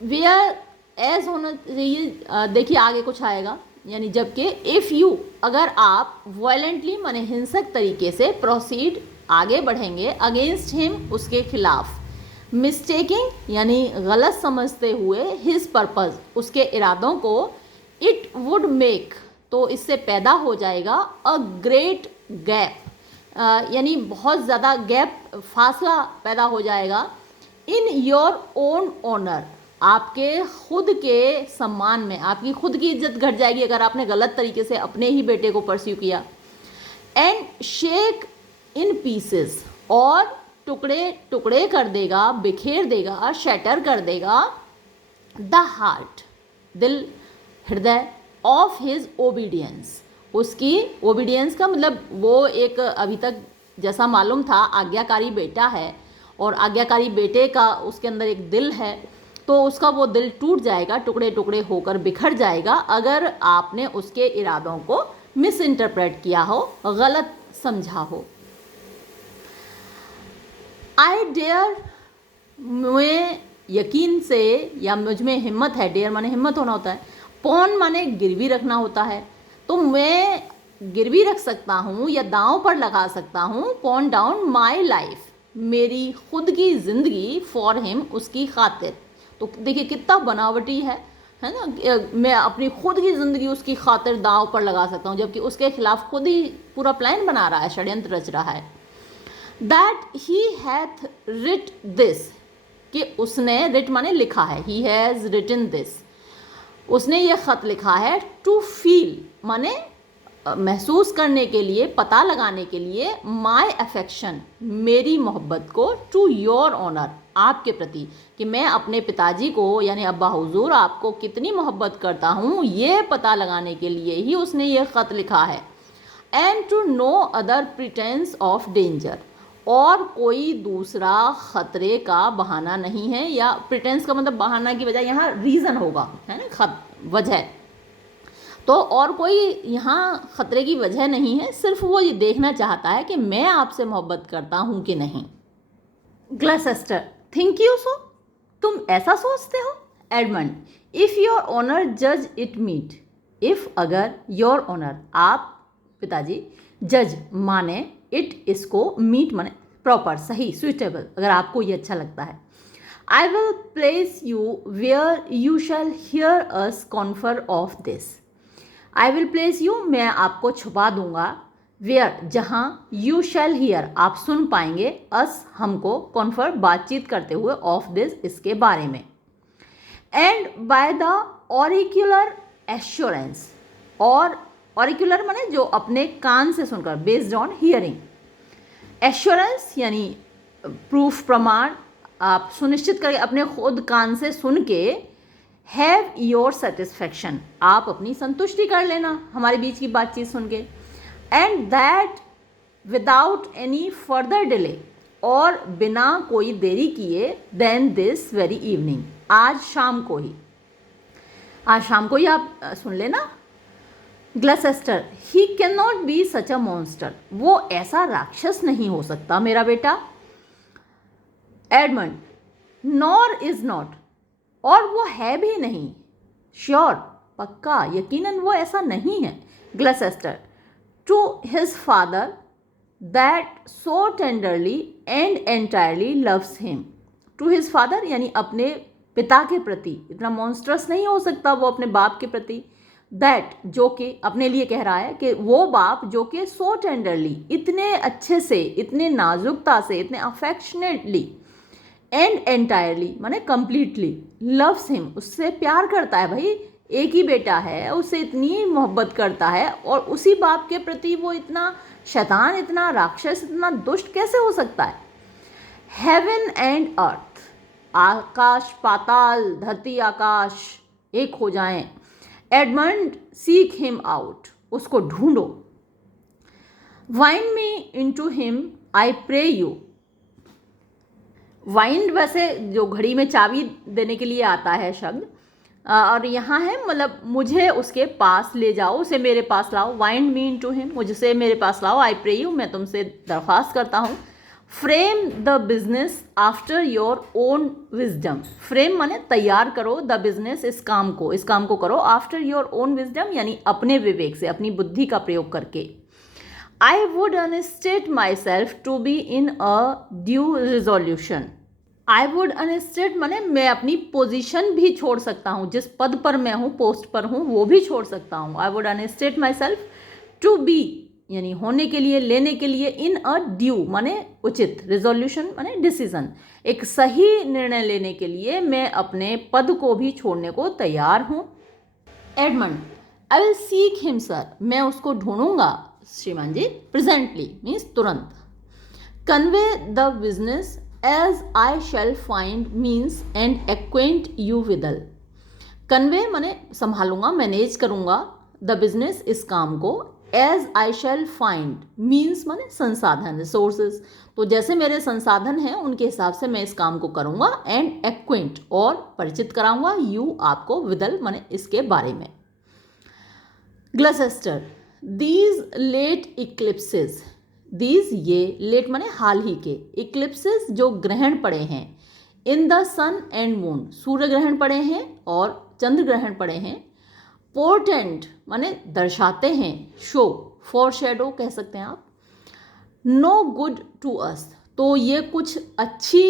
वेयर एज होना चाहिए, देखिए आगे कुछ आएगा, यानी जबकि इफ़ यू, अगर आप वायलेंटली माने हिंसक तरीके से, प्रोसीड आगे बढ़ेंगे, अगेंस्ट हिम उसके खिलाफ, मिस्टेकिंग यानी गलत समझते हुए, हिज पर्पस उसके इरादों को, इट वुड मेक तो इससे पैदा हो जाएगा, अ ग्रेट गैप यानी बहुत ज़्यादा गैप, फासला पैदा हो जाएगा, इन योर ओन ऑनर, आपके खुद के सम्मान में, आपकी खुद की इज्जत घट जाएगी अगर आपने गलत तरीके से अपने ही बेटे को परस्यू किया, एंड शेक इन पीसेस, और टुकड़े टुकड़े कर देगा, बिखेर देगा, शैटर कर देगा, द हार्ट दिल, हृदय, ऑफ हिज ओबीडियंस, उसकी ओबीडियंस का मतलब वो एक अभी तक जैसा मालूम था आज्ञाकारी बेटा है, और आज्ञाकारी बेटे का उसके अंदर एक दिल है, तो उसका वो दिल टूट जाएगा, टुकड़े टुकड़े होकर बिखर जाएगा अगर आपने उसके इरादों को मिस इंटरप्रेट किया हो, गलत समझा हो। आई डेयर, मैं यकीन से या मुझ में हिम्मत है, डेयर माने हिम्मत होना होता है, पॉन माने गिरवी रखना होता है, तो मैं गिरवी रख सकता हूँ या दांव पर लगा सकता हूँ, पॉन डाउन माई लाइफ, मेरी खुद की ज़िंदगी, फॉर हिम उसकी खातिर। तो देखिए कितना बनावटी है ना, मैं अपनी खुद की ज़िंदगी उसकी खातिर दांव पर लगा सकता हूँ, जबकि उसके खिलाफ खुद ही पूरा प्लान बना रहा है, षड्यंत्र रच रहा है। That he hath writ this, कि उसने, रिट माने लिखा है, ही हैज़ रिटन दिस, उसने ये ख़त लिखा है, टू फील माने महसूस करने के लिए, पता लगाने के लिए, माई अफेक्शन मेरी मोहब्बत को, टू योर ऑनर आपके प्रति, कि मैं अपने पिताजी को यानी अब्बा हुजूर आपको कितनी मोहब्बत करता हूँ, ये पता लगाने के लिए ही उसने ये ख़त लिखा है। And to no other pretence of danger, और कोई दूसरा ख़तरे का बहाना नहीं है, या प्रिटेंस का मतलब बहाना की बजाय यहाँ रीज़न होगा, है ना, वजह, तो और कोई यहाँ ख़तरे की वजह नहीं है, सिर्फ वो ये देखना चाहता है कि मैं आपसे मोहब्बत करता हूँ कि नहीं। ग्लसेस्टर, थिंक यू सो, तुम ऐसा सोचते हो। एडमंड, इफ़ योर ऑनर जज इट मीट, इफ़ अगर, योर ऑनर आप पिताजी, जज माने, इट इसको, मीट माने प्रॉपर, सही, सुइटेबल, अगर आपको ये अच्छा लगता है। I will place you where you shall hear us confer of this, I will place you मैं आपको छुपा दूंगा, वेयर जहाँ, यू शैल हियर आप सुन पाएंगे, अस हमको, कॉन्फर बातचीत करते हुए, ऑफ दिस इसके बारे में, एंड बाय द ऑरिक्यूलर एश्योरेंस, और ऑरिक्यूलर माने जो अपने कान से सुनकर, बेस्ड ऑन हियरिंग, एश्योरेंस यानी प्रूफ, प्रमाण, आप सुनिश्चित करके अपने खुद कान से सुन के, हैव योर सेटिस्फैक्शन आप अपनी संतुष्टि कर लेना हमारे बीच की बातचीत सुन के, and that without any further delay, और बिना कोई देरी किए, देन दिस वेरी इवनिंग आज शाम को ही, आज शाम को ही आप सुन लेना। Gloucester, he can not be such a monster, वो ऐसा राक्षस नहीं हो सकता मेरा बेटा। एडमंड, नॉर इज नॉट, और वो है भी नहीं, श्योर पक्का, यकीनन वो ऐसा नहीं है। Gloucester, to his father that so tenderly and entirely loves him, to his father यानी अपने पिता के प्रति, इतना मॉन्स्ट्रस नहीं हो सकता वो अपने बाप के प्रति, दैट जो कि अपने लिए कह रहा है कि वो बाप जो कि सो टेंडरली इतने अच्छे से, इतने नाजुकता से, इतने अफेक्शनेटली, एंड एंटायरली माने कंप्लीटली, लव्स हिम उससे प्यार करता है, भाई एक ही बेटा है, उससे इतनी मोहब्बत करता है, और उसी बाप के प्रति वो इतना शैतान, इतना राक्षस, इतना दुष्ट कैसे हो सकता है। हेवन एंड अर्थ, आकाश पाताल, धरती आकाश एक हो जाएं। एडमंड सीक हिम आउट, उसको ढूंढो। Wind me into him I pray you. Wind वैसे जो घड़ी में चाबी देने के लिए आता है शब्द, और यहाँ है मतलब मुझे उसके पास ले जाओ, उसे मेरे पास लाओ। वाइंड मी इनटू हिम, मुझसे मेरे पास लाओ। आई प्रे यू, मैं तुमसे दरख्वास्त करता हूँ। Frame the business after your own wisdom. Frame माने तैयार करो, द बिजनेस इस काम को करो, आफ्टर योर ओन विजडम यानी अपने विवेक से, अपनी बुद्धि का प्रयोग करके। I would unstate myself to be in a due resolution. I would unstate माने मैं अपनी पोजीशन भी छोड़ सकता हूँ, जिस पद पर मैं हूँ, पोस्ट पर हूँ, वो भी छोड़ सकता हूँ। I would unstate myself to be यानी होने के लिए, लेने के लिए, इन अ ड्यू माने उचित, रिजोल्यूशन माने डिसीजन, एक सही निर्णय लेने के लिए मैं अपने पद को भी छोड़ने को तैयार हूँ। Edmund, I will seek him sir, मैं उसको ढूंढूंगा श्रीमान जी, प्रेजेंटली मीन्स तुरंत। Convey the business as I shall find means and acquaint you withal. Convey माने संभालूंगा, मैनेज करूंगा, द बिजनेस इस काम को, as I shall find means माने संसाधन, रिसोर्सेज, तो जैसे मेरे संसाधन हैं उनके हिसाब से मैं इस काम को करूंगा। एंड एक्वेंट और परिचित कराऊंगा, यू आपको, विदल माने इसके बारे में। Gloucester, these late eclipses, these ये, लेट माने हाल ही के, इक्लिप्सेस जो ग्रहण पड़े हैं, in the sun and moon, सूर्य ग्रहण पड़े हैं और चंद्र ग्रहण पड़े हैं। पोर्टेंट माने दर्शाते हैं, शो, फॉर शेडो कह सकते हैं आप। नो गुड टू अस, तो ये कुछ अच्छी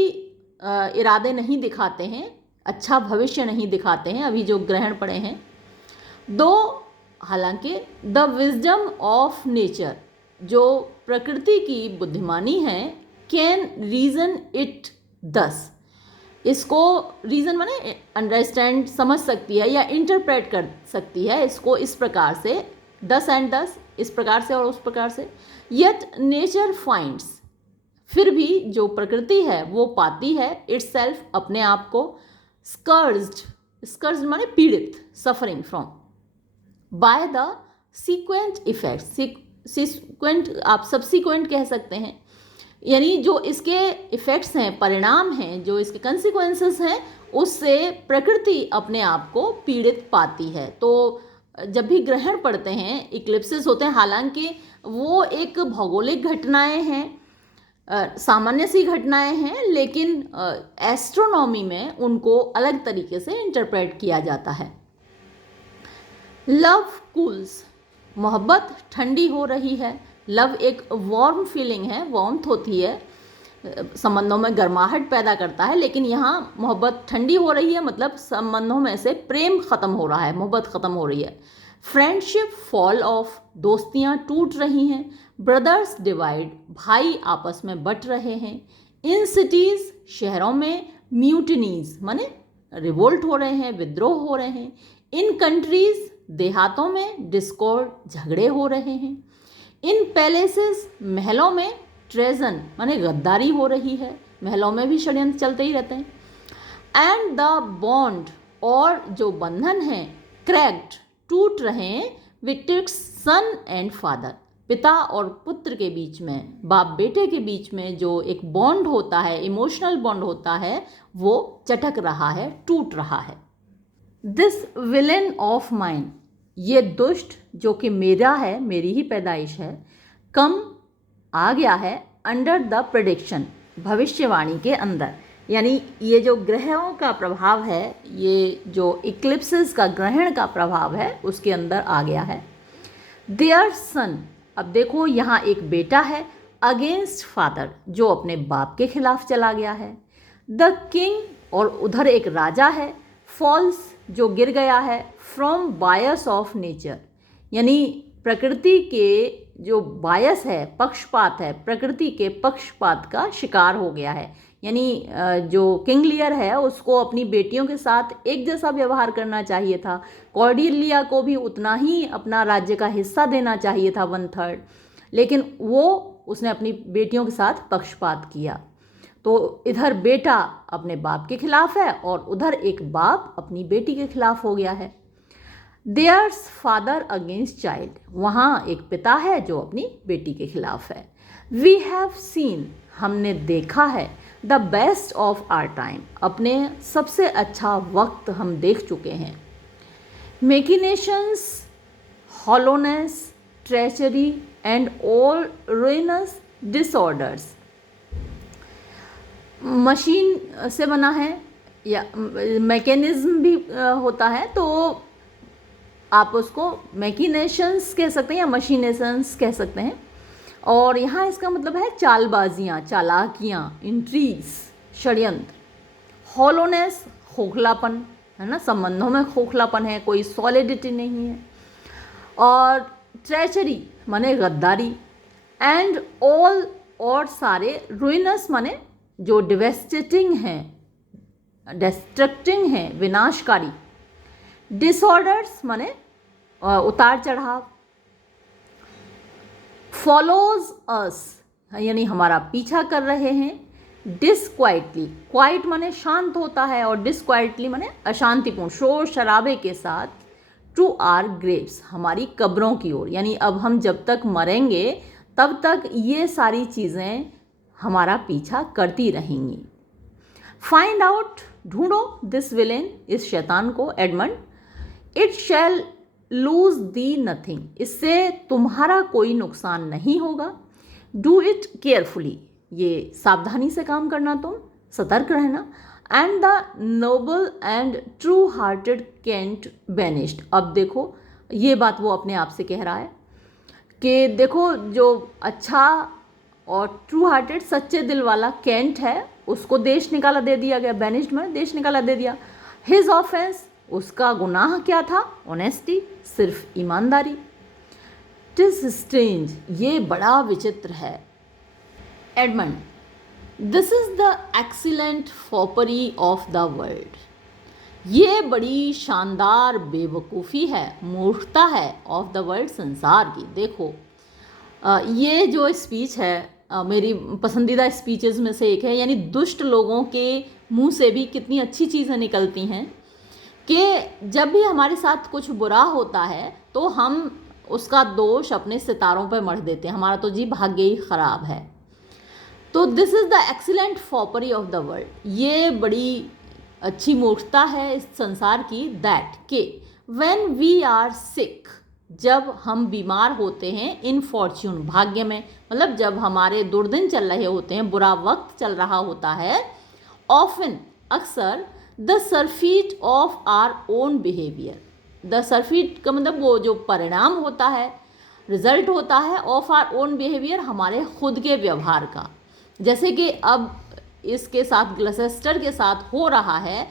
इरादे नहीं दिखाते हैं, अच्छा भविष्य नहीं दिखाते हैं अभी जो ग्रहण पड़े हैं। दो, हालांकि द विजडम ऑफ नेचर, जो प्रकृति की बुद्धिमानी है, कैन रीजन इट दस, इसको रीजन माने अंडरस्टैंड, समझ सकती है या इंटरप्रेट कर सकती है इसको इस प्रकार से, दस एंड दस, इस प्रकार से और उस प्रकार से। यट नेचर फाइंड्स, फिर भी जो प्रकृति है वो पाती है, इटसेल्फ अपने आप को, स्कर्ज्ड, स्कर्ज्ड माने पीड़ित, suffering from, by the sequent effect, sequent आप सबसीक्वेंट कह सकते हैं, यानी जो इसके इफ़ेक्ट्स हैं, परिणाम हैं, जो इसके कंसिक्वेंसेस हैं, उससे प्रकृति अपने आप को पीड़ित पाती है। तो जब भी ग्रहण पड़ते हैं, इक्लिप्सेस होते हैं, हालांकि वो एक भौगोलिक घटनाएं हैं, सामान्य सी घटनाएं हैं, लेकिन एस्ट्रोनॉमी में उनको अलग तरीके से इंटरप्रेट किया जाता है। लव कूल्स, मोहब्बत ठंडी हो रही है। लव एक वार्म फीलिंग है, वार्मथ होती है, संबंधों में गर्माहट पैदा करता है, लेकिन यहाँ मोहब्बत ठंडी हो रही है मतलब संबंधों में से प्रेम ख़त्म हो रहा है, मोहब्बत ख़त्म हो रही है। फ्रेंडशिप फॉल ऑफ, दोस्तियाँ टूट रही हैं। ब्रदर्स डिवाइड, भाई आपस में बट रहे हैं। इन सिटीज़, शहरों में, म्यूटनीज माने रिवोल्ट हो रहे हैं, विद्रोह हो रहे हैं। इन कंट्रीज़, देहातों में, डिस्कॉर्ड, झगड़े हो रहे हैं। इन पैलेसेस, महलों में, ट्रेजन माने गद्दारी हो रही है, महलों में भी षड्यंत्र चलते ही रहते हैं। एंड द बॉन्ड, और जो बंधन है, क्रैक्ड, टूट रहे हैं, विट्विक्स सन एंड फादर, पिता और पुत्र के बीच में, बाप बेटे के बीच में जो एक बॉन्ड होता है, इमोशनल बॉन्ड होता है, वो चटक रहा है, टूट रहा है। दिस विलेन ऑफ माइन, ये दुष्ट जो कि मेरा है, मेरी ही पैदाइश है, कम आ गया है, अंडर द प्रेडिक्शन, भविष्यवाणी के अंदर, यानी ये जो ग्रहों का प्रभाव है, ये जो इक्लिप्सेस का, ग्रहण का प्रभाव है, उसके अंदर आ गया है। देयर सन, अब देखो यहाँ एक बेटा है, अगेंस्ट फादर, जो अपने बाप के खिलाफ चला गया है। द किंग, और उधर एक राजा है, फॉल्स, जो गिर गया है, फ्रॉम बायस ऑफ नेचर, यानी प्रकृति के जो बायस है, पक्षपात है, प्रकृति के पक्षपात का शिकार हो गया है। यानी जो किंग लियर है उसको अपनी बेटियों के साथ एक जैसा व्यवहार करना चाहिए था, कॉर्डिलिया को भी उतना ही अपना राज्य का हिस्सा देना चाहिए था, 1/3, लेकिन वो उसने अपनी बेटियों के साथ पक्षपात किया। तो इधर बेटा अपने बाप के खिलाफ है और उधर एक बाप अपनी बेटी के खिलाफ हो गया है। देयर्स फादर अगेंस्ट चाइल्ड, वहाँ एक पिता है जो अपनी बेटी के खिलाफ है। वी हैव सीन, हमने देखा है। The best of our time, अपने सबसे अच्छा वक्त हम देख चुके हैं। Machinations, hollowness, treachery and all ruinous disorders, machine से बना है या मैकेनिज्म भी होता है, तो आप उसको मैकिनेशंस कह सकते हैं या मशीनेशंस कह सकते हैं। और यहाँ इसका मतलब है चालबाजियाँ, चालाकियाँ, इंट्रीज, षड्यंत्र। हॉलोनेस, खोखलापन, है ना, संबंधों में खोखलापन है, कोई सॉलिडिटी नहीं है। और ट्रेचरी माने गद्दारी, एंड ऑल, और सारे, रुइनस माने जो डिवेस्टेटिंग हैं, डिस्ट्रक्टिंग हैं, विनाशकारी। डिसऑर्डर्स माने उतार चढ़ाव। फॉलोज अस यानी हमारा पीछा कर रहे हैं। डिसक्वाइटली, क्वाइट माने शांत होता है और डिसक्वाइटली माने अशांतिपूर्ण, शोर शराबे के साथ। टू आर ग्रेव्स, हमारी कब्रों की ओर, यानी अब हम जब तक मरेंगे तब तक ये सारी चीज़ें हमारा पीछा करती रहेंगी। फाइंड आउट, ढूंढो, दिस विलेन, इस शैतान को, Edmund. It shall loose the nothing, इससे तुम्हारा कोई नुकसान नहीं होगा। डू इट केयरफुली, ये सावधानी से काम करना, तुम सतर्क रहना। And the noble and true hearted Kent banished, अब देखो ये बात वो अपने आप से कह रहा है कि देखो जो अच्छा और ट्रू हार्टेड, सच्चे दिल वाला कैंट है, उसको देश निकाला दे दिया गया। बेनिश्ड में देश निकाला दे दिया। हिज ऑफेंस, उसका गुनाह क्या था? ऑनेस्टी, सिर्फ ईमानदारी। टिस स्ट्रेंज, ये बड़ा विचित्र है। Edmund, this is the excellent foppery of the world, ये बड़ी शानदार बेवकूफ़ी है, मूर्खता है, ऑफ द वर्ल्ड, संसार की। देखो ये जो स्पीच है मेरी पसंदीदा स्पीचेस में से एक है, यानी दुष्ट लोगों के मुंह से भी कितनी अच्छी चीज़ें निकलती हैं कि जब भी हमारे साथ कुछ बुरा होता है तो हम उसका दोष अपने सितारों पर मढ़ देते हैं, हमारा तो जी भाग्य ही ख़राब है। तो this is the excellent foppery of the world, ये बड़ी अच्छी मूर्खता है इस संसार की। दैट के व्हेन वी आर सिक, जब हम बीमार होते हैं, इन फॉर्च्यून, भाग्य में, मतलब जब हमारे दुर्दिन चल रहे होते हैं, बुरा वक्त चल रहा होता है, ऑफन, अक्सर, the surfeit of our own behaviour, the surfeit का मतलब वो जो परिणाम होता है, रिजल्ट होता है, ऑफ आर ओन बिहेवियर, हमारे खुद के व्यवहार का। जैसे कि अब इसके साथ, ग्लसेस्टर के साथ हो रहा है,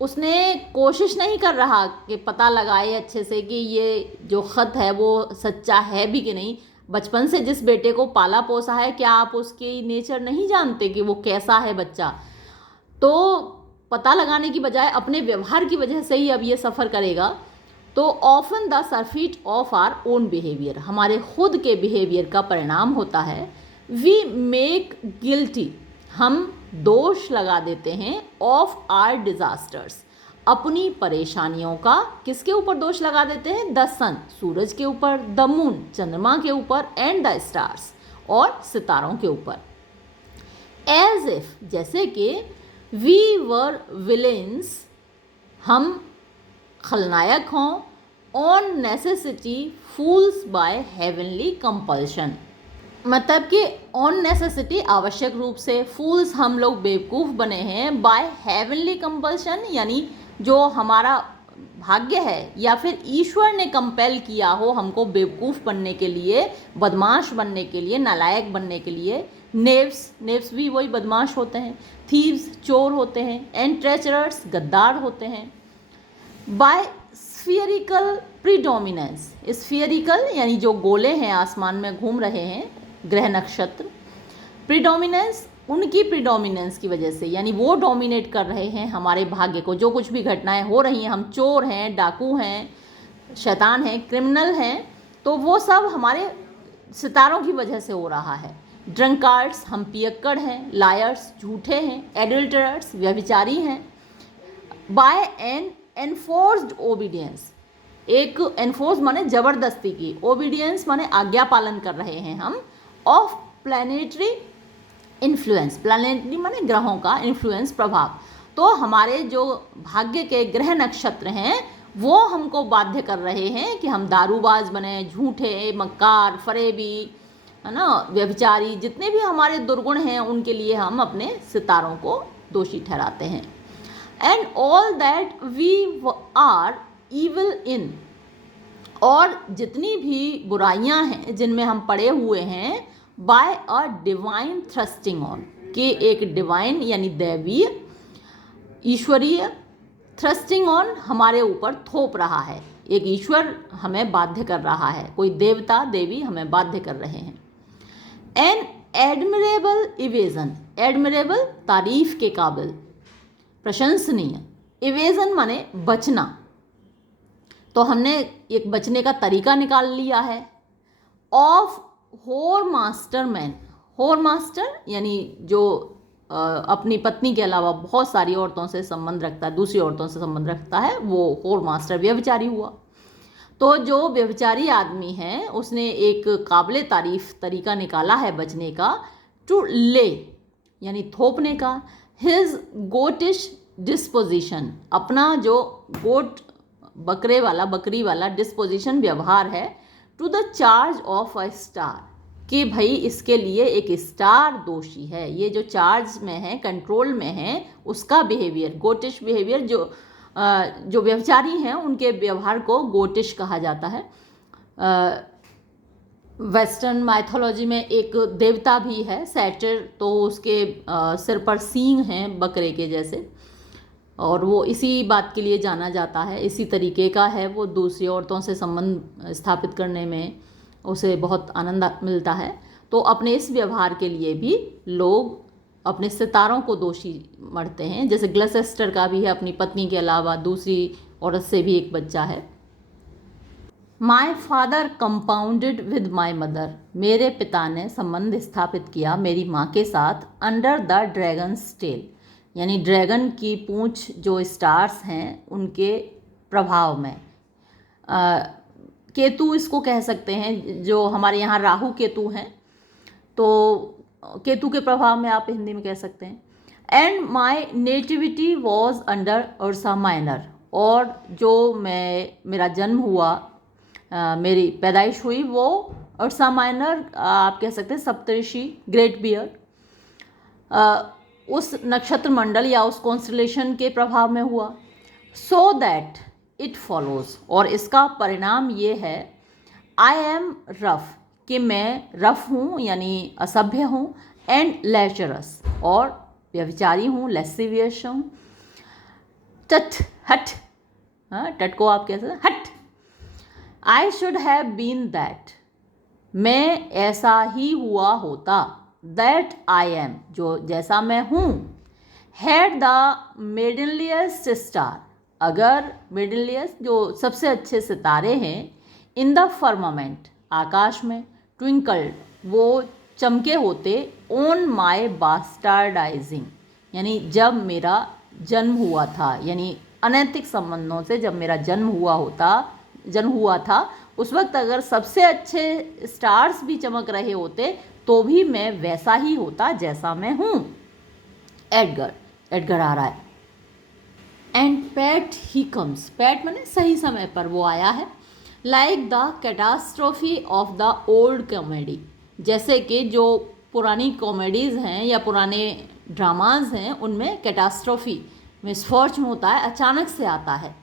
उसने कोशिश नहीं कर रहा कि पता लगाए अच्छे से कि ये जो ख़त है वो सच्चा है भी कि नहीं। बचपन से जिस बेटे को पाला पोसा है, क्या आप उसकी नेचर नहीं जानते कि वो कैसा है बच्चा? तो पता लगाने की बजाय अपने व्यवहार की वजह से ही अब ये सफ़र करेगा। तो often the surfeit of our own behaviour, हमारे खुद के बिहेवियर का परिणाम होता है। वी मेक गिल्टी, हम दोष लगा देते हैं, ऑफ आर डिजास्टर्स, अपनी परेशानियों का। किसके ऊपर दोष लगा देते हैं? द सन, सूरज के ऊपर, द मून, चंद्रमा के ऊपर, एंड द स्टार्स, और सितारों के ऊपर। एज इफ, जैसे कि, वी वर विलेंस, हम खलनायक हों, on necessity, fools by heavenly compulsion, मतलब कि ऑन नेसेसिटी, आवश्यक रूप से, फूल्स, हम लोग बेवकूफ़ बने हैं, बाय हेवनली कंपल्शन, यानी जो हमारा भाग्य है या फिर ईश्वर ने कंपेल किया हो हमको बेवकूफ़ बनने के लिए, बदमाश बनने के लिए, नालायक बनने के लिए। नेव्स, नेव्स भी वही बदमाश होते हैं। थीव्स, चोर होते हैं। एंड ट्रेचरर्स, गद्दार होते हैं। बाय स्फीयरिकल प्रीडोमिनेंस, स्फीयरिकल यानी जो गोले हैं आसमान में घूम रहे हैं, ग्रह नक्षत्र, प्रीडोमिनेंस, उनकी प्रीडोमिनेंस की वजह से, यानी वो डोमिनेट कर रहे हैं हमारे भाग्य को। जो कुछ भी घटनाएं हो रही हैं, हम चोर हैं, डाकू हैं, शैतान हैं, क्रिमिनल हैं, तो वो सब हमारे सितारों की वजह से हो रहा है। ड्रंकार्ड्स हम पियक्कड़ हैं, लायर्स झूठे हैं, एडल्टरर्स व्यभिचारी हैं। बाय एन एनफोर्स्ड ओबीडियंस, एक एनफोर्स माने जबरदस्ती की, ओबीडियंस माने आज्ञा पालन कर रहे हैं हम, ऑफ प्लानिटरी इन्फ्लुएंस, प्लानिटरी माने ग्रहों का, इन्फ्लुएंस प्रभाव। तो हमारे जो भाग्य के ग्रह नक्षत्र हैं वो हमको बाध्य कर रहे हैं कि हम दारूबाज बने, झूठे, मक्कार, फरेबी, है ना, व्यभिचारी, जितने भी हमारे दुर्गुण हैं उनके लिए हम अपने सितारों को दोषी ठहराते हैं। And all that we are evil in, और जितनी भी बुराइयां हैं जिनमें हम पड़े हुए हैं, by a divine thrusting on, के एक डिवाइन यानी दैवीय, ईश्वरीय, थ्रस्टिंग ऑन हमारे ऊपर थोप रहा है, एक ईश्वर हमें बाध्य कर रहा है, कोई देवता देवी हमें बाध्य कर रहे हैं। एन एडमिरेबल इवेजन, एडमिरेबल तारीफ के काबिल, प्रशंसनीय, इवेजन माने बचना, तो हमने एक बचने का तरीका निकाल लिया है। ऑफ होर मास्टर मैन, होर मास्टर यानी जो अपनी पत्नी के अलावा बहुत सारी औरतों से संबंध रखता है, दूसरी औरतों से संबंध रखता है, वो होर मास्टर व्यभिचारी हुआ। तो जो व्यभिचारी आदमी है उसने एक काबिले तारीफ तरीका निकाला है बचने का, टू ले यानी थोपने का, हिज गोटिश डिस्पोजिशन, अपना जो गोट बकरे वाला, बकरी वाला डिस्पोजिशन, व्यवहार है, to the charge of a star, कि भाई इसके लिए एक स्टार दोषी है, ये जो चार्ज में है, कंट्रोल में है, उसका बिहेवियर, गोटिश बिहेवियर, जो व्यभिचारी हैं उनके व्यवहार को गोटिश कहा जाता है। वेस्टर्न माइथोलॉजी में एक देवता भी है सैटर, तो उसके सिर पर सींग हैं बकरे के जैसे, और वो इसी बात के लिए जाना जाता है, इसी तरीके का है, वो दूसरी औरतों से संबंध स्थापित करने में उसे बहुत आनंद मिलता है। तो अपने इस व्यवहार के लिए भी लोग अपने सितारों को दोषी मढ़ते हैं, जैसे ग्लसेस्टर का भी है, अपनी पत्नी के अलावा दूसरी औरत से भी एक बच्चा है। My father compounded with my mother, मेरे पिता ने संबंध स्थापित किया मेरी माँ के साथ, अंडर द ड्रैगन्स टेल, यानी ड्रैगन की पूंछ जो स्टार्स हैं उनके प्रभाव में। केतु इसको कह सकते हैं, जो हमारे यहाँ राहु केतु हैं, तो केतु के प्रभाव में आप हिंदी में कह सकते हैं। And my nativity was under Ursa minor, और जो मेरा जन्म हुआ, मेरी पैदाइश हुई, वो उर्सा माइनर आप कह सकते हैं सप्तऋषि, ग्रेट बियर, उस नक्षत्र मंडल या उस कॉन्स्टलेशन के प्रभाव में हुआ। सो दैट इट फॉलोज, और इसका परिणाम ये है, आई एम रफ, कि मैं रफ हूँ यानी असभ्य हूँ, एंड लेचरस, और व्यभिचारी हूँ, लेसिवियस हूँ, टट हट, हाँ टट को आप कैसे, हट, I should have been that, मैं ऐसा ही हुआ होता, दैट आई एम, जो जैसा मैं हूँ, हैड द मिडलिएस्ट स्टार, अगर मिडलिएस्ट जो सबसे अच्छे सितारे हैं, इन द फर्मामेंट, आकाश में, ट्विंकल्ड, वो चमके होते, ऑन माई बास्टार्डाइजिंग, यानी जब मेरा जन्म हुआ था, यानी अनैतिक संबंधों से जब मेरा जन्म हुआ था, उस वक्त अगर सबसे अच्छे स्टार्स भी चमक रहे होते तो भी मैं वैसा ही होता जैसा मैं हूँ। एडगर आ रहा है। And PAT he comes, PAT माने सही समय पर वो आया है, like the catastrophe of the old comedy, जैसे कि जो पुरानी कॉमेडीज़ हैं या पुराने ड्रामाज हैं उनमें कैटास्ट्रोफी, मिसफॉर्चून होता है, अचानक से आता है।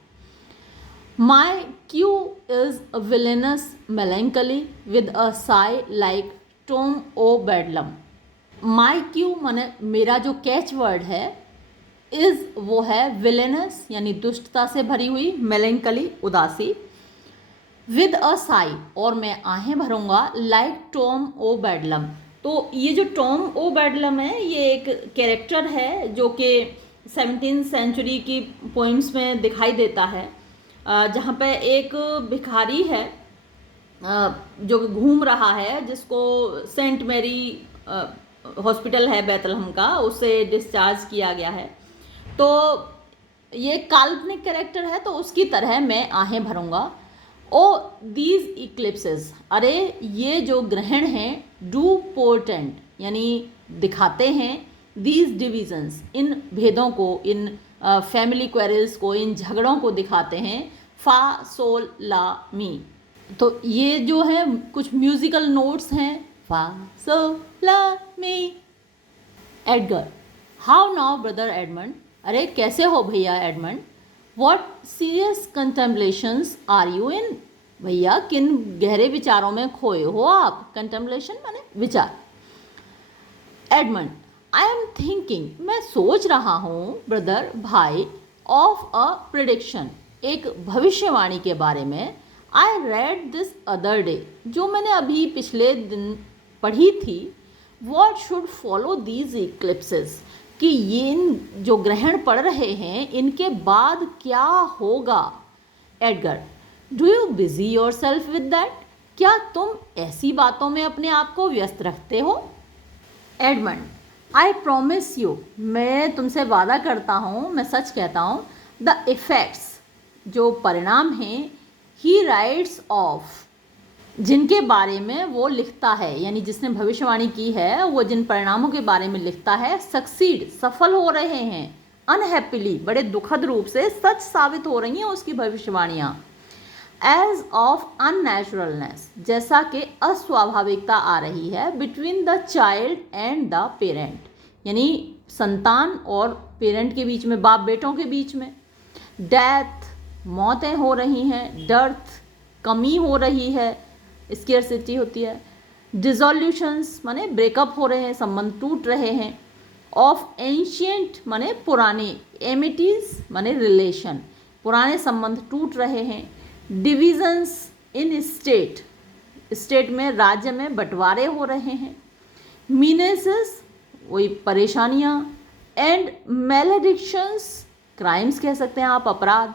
My cue is a villainous melancholy with a sigh like Tom o Bedlam. My cue माने मेरा जो कैच वर्ड है, इज़ वो है विलेनस यानी दुष्टता से भरी हुई, मेलेंकली उदासी, विद अ साई और मैं आहें भरूंगा, लाइक टॉम ओ बेडलम। तो ये जो टॉम ओ बेडलम है ये एक कैरेक्टर है जो कि 17th सेंचुरी की पोइम्स में दिखाई देता है, जहाँ पे एक भिखारी है जो घूम रहा है, जिसको सेंट मैरी हॉस्पिटल है बैतलहम का, उसे डिस्चार्ज किया गया है। तो ये काल्पनिक कैरेक्टर है, तो उसकी तरह मैं आहें भरूंगा। ओ दीज इक्लिप्सेस, अरे ये जो ग्रहण हैं, डू पोर्टेंट यानी दिखाते हैं, दीज डिविजन्स इन भेदों को, इन फैमिली क्वेरल्स को, इन झगड़ों को दिखाते हैं, फा सोल ला मी। तो ये जो है कुछ म्यूजिकल नोट्स हैं, fa sol la mi. Edgar, how now brother Edmund, अरे कैसे हो भैया एडमंड। What serious contemplations are you in, भैया किन गहरे विचारों में खोए हो आप। कंटेम्पलेशन माने विचार। एडमंड, आई एम थिंकिंग, मैं सोच रहा हूँ ब्रदर भाई, ऑफ अ प्रिडिक्शन, एक भविष्यवाणी के बारे में। I read this other day, जो मैंने अभी पिछले दिन पढ़ी थी। वॉट शुड फॉलो दीज इक्लिप्सेस, कि ये इन जो ग्रहण पड़ रहे हैं इनके बाद क्या होगा। Edgar, do you busy your self with that, क्या तुम ऐसी बातों में अपने आप को व्यस्त रखते हो। एडमंड, आई प्रोमिस यू, मैं तुमसे वादा करता हूँ, मैं सच कहता हूँ। द इफेक्ट्स, जो परिणाम हैं, ही राइट्स ऑफ, जिनके बारे में वो लिखता है, यानी जिसने भविष्यवाणी की है वो जिन परिणामों के बारे में लिखता है, सक्सीड, सफल हो रहे हैं, अनहैप्पीली, बड़े दुखद रूप से सच साबित हो रही हैं उसकी भविष्यवाणियाँ। एज ऑफ अननेचुरलनेस, जैसा कि अस्वाभाविकता आ रही है, between the child and the parent, यानी संतान और पेरेंट के बीच में, बाप बेटों के बीच में। डेथ, मौतें हो रही हैं। डर्थ, कमी हो रही है, स्केर्सिटी होती है। डिसोल्यूशंस माने ब्रेकअप हो रहे हैं, संबंध टूट रहे हैं। ऑफ एंशियंट माने पुराने, एमिटीज माने रिलेशन, पुराने संबंध टूट रहे हैं। डिविजन्स इन स्टेट, स्टेट में, राज्य में बंटवारे हो रहे हैं। मीनेसेस, वही परेशानियाँ। एंड मैलेडिक्शंस, क्राइम्स कह सकते हैं आप, अपराध।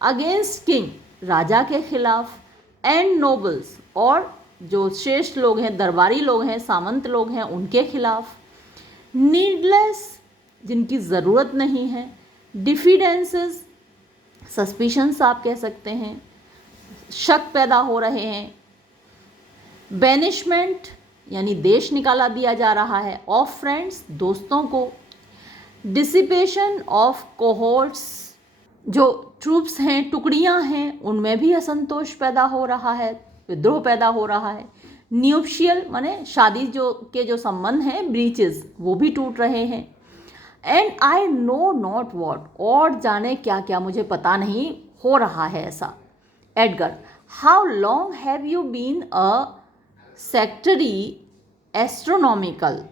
अगेंस्ट किंग, राजा के खिलाफ। एंड नोबल्स, और जो श्रेष्ठ लोग हैं, दरबारी लोग हैं, सामंत लोग हैं, उनके खिलाफ। नीडलेस, जिनकी ज़रूरत नहीं है। डिफिडेंसेस, सस्पिशंस आप कह सकते हैं, शक पैदा हो रहे हैं। बैनिशमेंट, यानी देश निकाला दिया जा रहा है। ऑफ फ्रेंड्स, दोस्तों को। डिसिपेशन ऑफ कोहोर्ट्स, जो ट्रूप्स हैं, टुकड़ियां हैं, उनमें भी असंतोष पैदा हो रहा है, विद्रोह पैदा हो रहा है। न्यूप्शियल माने शादी जो संबंध हैं, ब्रीचेस, वो भी टूट रहे हैं। And I know not what, और जाने क्या क्या, मुझे पता नहीं, हो रहा है ऐसा। Edgar, how long have you been a sectary astronomical,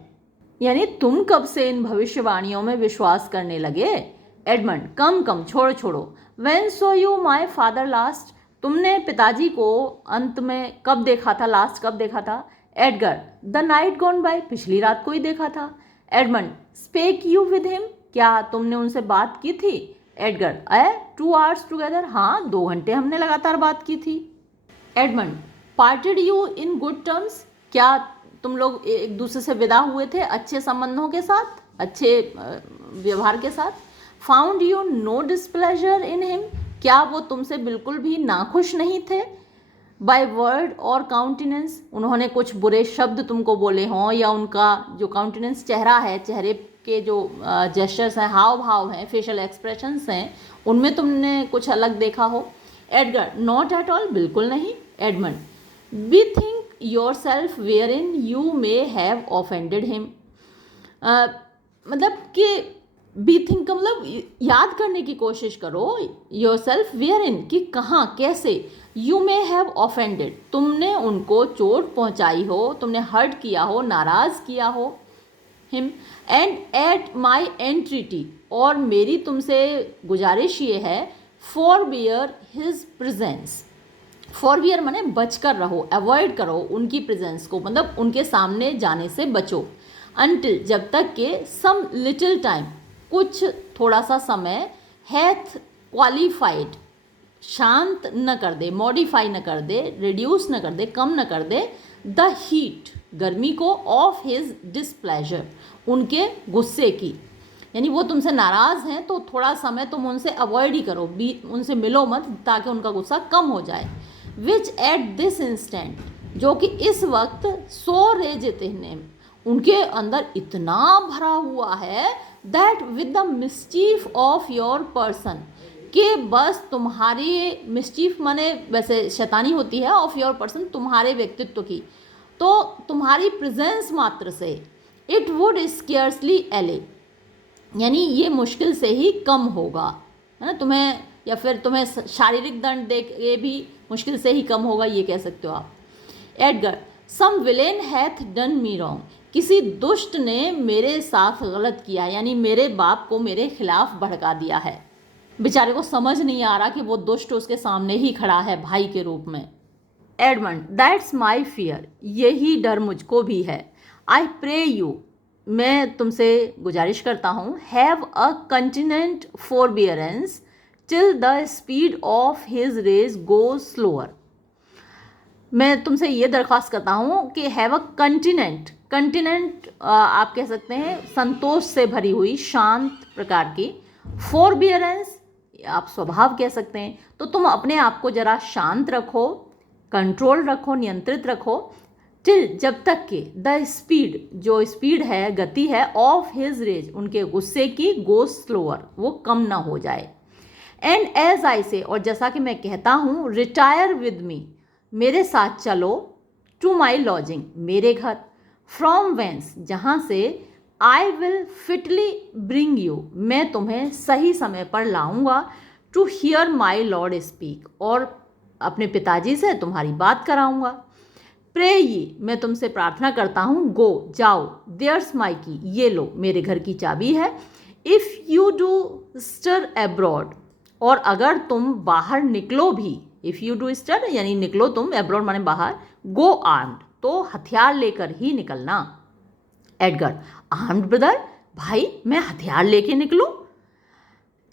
यानी तुम कब से इन भविष्यवाणियों में विश्वास करने लगे। एडमंड, कम छोड़ो। When so you my father last, तुमने पिताजी को अंत में कब देखा था, लास्ट कब देखा था। Edgar, the night gone by, पिछली रात को ही देखा था। Edmund, spake you with him, क्या तुमने उनसे बात की थी। एडगर, 2 hours टुगेदर, हाँ 2 घंटे हमने लगातार बात की थी। Edmund, parted you in good terms, क्या तुम लोग एक दूसरे से विदा हुए थे अच्छे संबंधों के साथ, अच्छे व्यवहार के साथ। Found you know displeasure in him, क्या वो तुमसे बिल्कुल भी नाखुश नहीं थे। बाय वर्ड और काउंटिनेंस, उन्होंने कुछ बुरे शब्द तुमको बोले हों, या उनका जो काउंटिनेंस, चेहरा है, चेहरे के जो जेस्चर्स हैं, हाव भाव हैं, फेशियल एक्सप्रेशंस हैं, उनमें तुमने कुछ अलग देखा हो। एडगर, नॉट एट ऑल, बिल्कुल नहीं। Edmund, bethink yourself wherein you may have offended him, मतलब कि बी थिंक का मतलब याद करने की कोशिश करो, योर सेल्फ वेयर इन, कि कहाँ, कैसे। यू मे हैव ऑफेंडेड, तुमने उनको चोट पहुँचाई हो, तुमने हर्ट किया हो, नाराज़ किया हो। Him, and at my entreaty, और मेरी तुमसे गुजारिश ये है, forbear his presence, forbear माने बच कर रहो, अवॉइड करो उनकी प्रेजेंस को, मतलब उनके सामने जाने से बचो। अनटिल, जब तक के, सम लिटिल टाइम, कुछ थोड़ा सा समय, हैथ क्वालिफाइड, शांत न कर दे, मॉडिफाई न कर दे, रिड्यूस न कर दे, कम न कर दे, द हीट, गर्मी को, ऑफ हिज डिसप्लेजर, उनके गुस्से की। यानी वो तुमसे नाराज़ हैं तो थोड़ा समय तुम उनसे अवॉइड ही करो, उनसे मिलो मत ताकि उनका गुस्सा कम हो जाए। विच एट दिस इंस्टेंट, जो कि इस वक्त सो रेजित हिम, उनके अंदर इतना भरा हुआ है, that with the mischief of your person, कि बस तुम्हारी मिस्चीफ माने वैसे शैतानी होती है, ऑफ योर पर्सन तुम्हारे व्यक्तित्व की, तो तुम्हारी प्रेजेंस मात्र से इट वुड स्केयर्सली एले, यानी ये मुश्किल से ही कम होगा, है ना, तुम्हें या फिर तुम्हें शारीरिक दंड दे के भी मुश्किल से ही कम होगा, ये कह सकते हो आप। Edgar, some villain hath done me wrong, किसी दुष्ट ने मेरे साथ गलत किया, यानी मेरे बाप को मेरे खिलाफ भड़का दिया है। बेचारे को समझ नहीं आ रहा कि वो दुष्ट उसके सामने ही खड़ा है भाई के रूप में। एडमंड, दैट्स माई फियर, यही डर मुझको भी है। आई प्रे यू, मैं तुमसे गुजारिश करता हूँ, have a continent forbearance till the speed of his rage goes slower. मैं तुमसे ये दरख्वास्त करता हूँ कि हैव अ कंटिनेंट, कंटिनेंट आप कह सकते हैं संतोष से भरी हुई, शांत प्रकार की। फॉरबियरेंस आप स्वभाव कह सकते हैं। तो तुम अपने आप को जरा शांत रखो, कंट्रोल रखो, नियंत्रित रखो, टिल जब तक कि द स्पीड, जो स्पीड है, गति है, ऑफ हिज रेज, उनके गुस्से की, गो स्लोअर, वो कम ना हो जाए। एंड एज आई से, और जैसा कि मैं कहता हूँ, रिटायर विद मी, मेरे साथ चलो, टू माई लॉजिंग, मेरे घर, फ्रॉम वेंस, जहाँ से, I will fitly bring you, मैं तुम्हें सही समय पर लाऊंगा, to hear my lord speak, और अपने पिताजी से तुम्हारी बात कराऊंगा। प्रे ये, मैं तुमसे प्रार्थना करता हूँ, गो, जाओ, देयर्स माई की, ये लो, मेरे घर की चाबी है। If you do stir abroad, और अगर तुम बाहर निकलो भी, इफ़ यू डू स्टर यानी निकलो तुम, एब्रॉड माने बाहर, गो आर्म्ड, तो हथियार लेकर ही निकलना। एडगर, आर्म्ड ब्रदर, भाई मैं हथियार लेके निकलूं?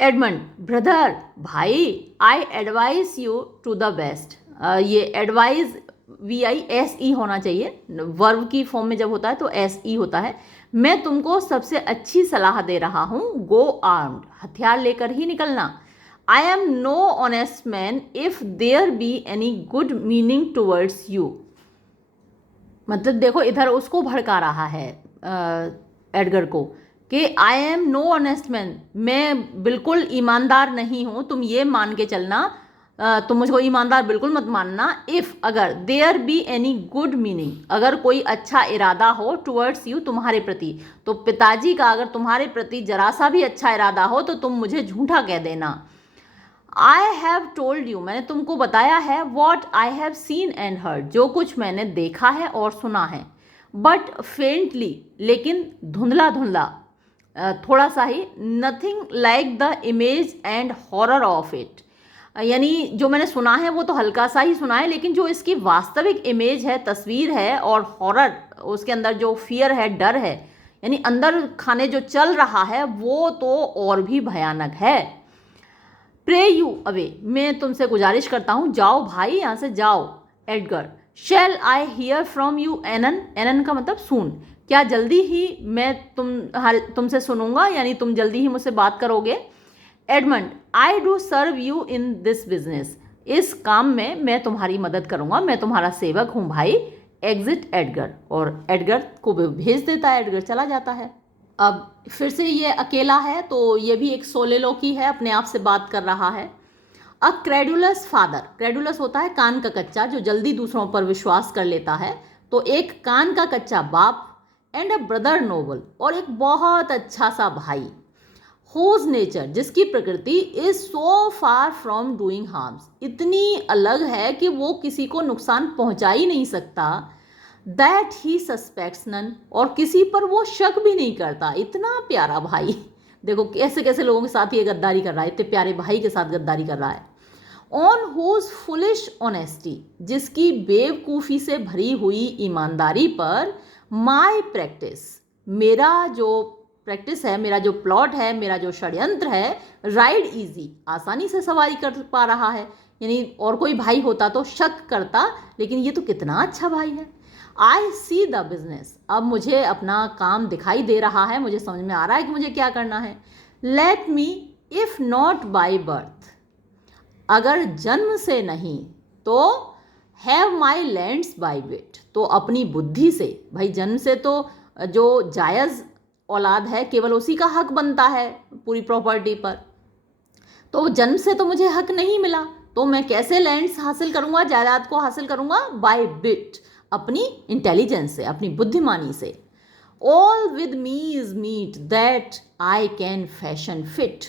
एडमंड, ब्रदर, भाई, I advise you to the best, ये एडवाइस VISE होना चाहिए, वर्ब की फॉर्म में जब होता है तो SE होता है। मैं तुमको सबसे अच्छी सलाह दे रहा हूँ, गो आर्म्ड, हथियार लेकर ही निकलना। I am no honest man if there be any good meaning towards you, मतलब देखो इधर उसको भड़का रहा है एडगर को कि आई एम नो ऑनेस्ट मैन, मैं बिल्कुल ईमानदार नहीं हूँ, तुम ये मान के चलना, तुम मुझको ईमानदार बिल्कुल मत मानना। इफ़, अगर, there be any good meaning, अगर कोई अच्छा इरादा हो, टुवर्ड्स यू, तुम्हारे प्रति, तो पिताजी का अगर तुम्हारे प्रति जरा सा भी अच्छा इरादा हो तो तुम मुझे झूठा कह देना। आई हैव टोल्ड यू, मैंने तुमको बताया है, what I have seen and heard, जो कुछ मैंने देखा है और सुना है। बट फेंटली, लेकिन धुंधला धुंधला, थोड़ा सा ही, nothing like the image and horror of it, यानी जो मैंने सुना है वो तो हल्का सा ही सुना है, लेकिन जो इसकी वास्तविक इमेज है, तस्वीर है, और हॉरर, उसके अंदर जो फियर है, डर है, यानी अंदर खाने जो चल रहा है, वो तो और भी भयानक है। प्रे यू अवे, मैं तुमसे गुजारिश करता हूँ, जाओ भाई, यहाँ से जाओ। Edgar, shall I hear from you anon, anon का मतलब सुन, क्या जल्दी ही मैं तुमसे सुनूंगा, यानी तुम जल्दी ही मुझसे बात करोगे। Edmund, I do serve you in this business, इस काम में मैं तुम्हारी मदद करूंगा, मैं तुम्हारा सेवक हूँ भाई। एग्जिट एडगर, और एडगर को भेज देता है, एडगर चला जाता है। अब फिर से ये अकेला है, तो ये भी एक सोलेलोकी है, अपने आप से बात कर रहा है। अ क्रेडुलस फादर, क्रेडुलस होता है कान का कच्चा, जो जल्दी दूसरों पर विश्वास कर लेता है, तो एक कान का कच्चा बाप, एंड अ ब्रदर नोबल, और एक बहुत अच्छा सा भाई, होज नेचर, जिसकी प्रकृति is so far from doing harms, इतनी अलग है कि वो किसी को नुकसान पहुंचा ही नहीं सकता, दैट ही सस्पेक्ट्स नन, और किसी पर वो शक भी नहीं करता। इतना प्यारा भाई, देखो कैसे कैसे लोगों के साथ ये गद्दारी कर रहा है, इतने प्यारे भाई के साथ गद्दारी कर रहा है। ऑन हुज फुलिश ऑनेस्टी, जिसकी बेवकूफ़ी से भरी हुई ईमानदारी पर, माई प्रैक्टिस, मेरा जो प्रैक्टिस है, मेरा जो प्लॉट है, मेरा जो षड्यंत्र है, राइड इजी, आसानी से सवारी कर पा रहा है। यानी और कोई भाई होता तो शक करता, लेकिन ये तो कितना अच्छा भाई है। आई सी द बिजनेस, अब मुझे अपना काम दिखाई दे रहा है, मुझे समझ में आ रहा है कि मुझे क्या करना है। Let me if not by birth, अगर जन्म से नहीं तो हैव माई लैंड्स बाई विट, तो अपनी बुद्धि से, भाई जन्म से तो जो जायज़ औलाद है केवल उसी का हक बनता है पूरी प्रॉपर्टी पर, तो जन्म से तो मुझे हक नहीं मिला, तो मैं कैसे लैंड्स हासिल करूंगा, जायदाद को हासिल करूंगा, बाय बिट, अपनी इंटेलिजेंस से, अपनी बुद्धिमानी से। All with me is meet that I can fashion fit,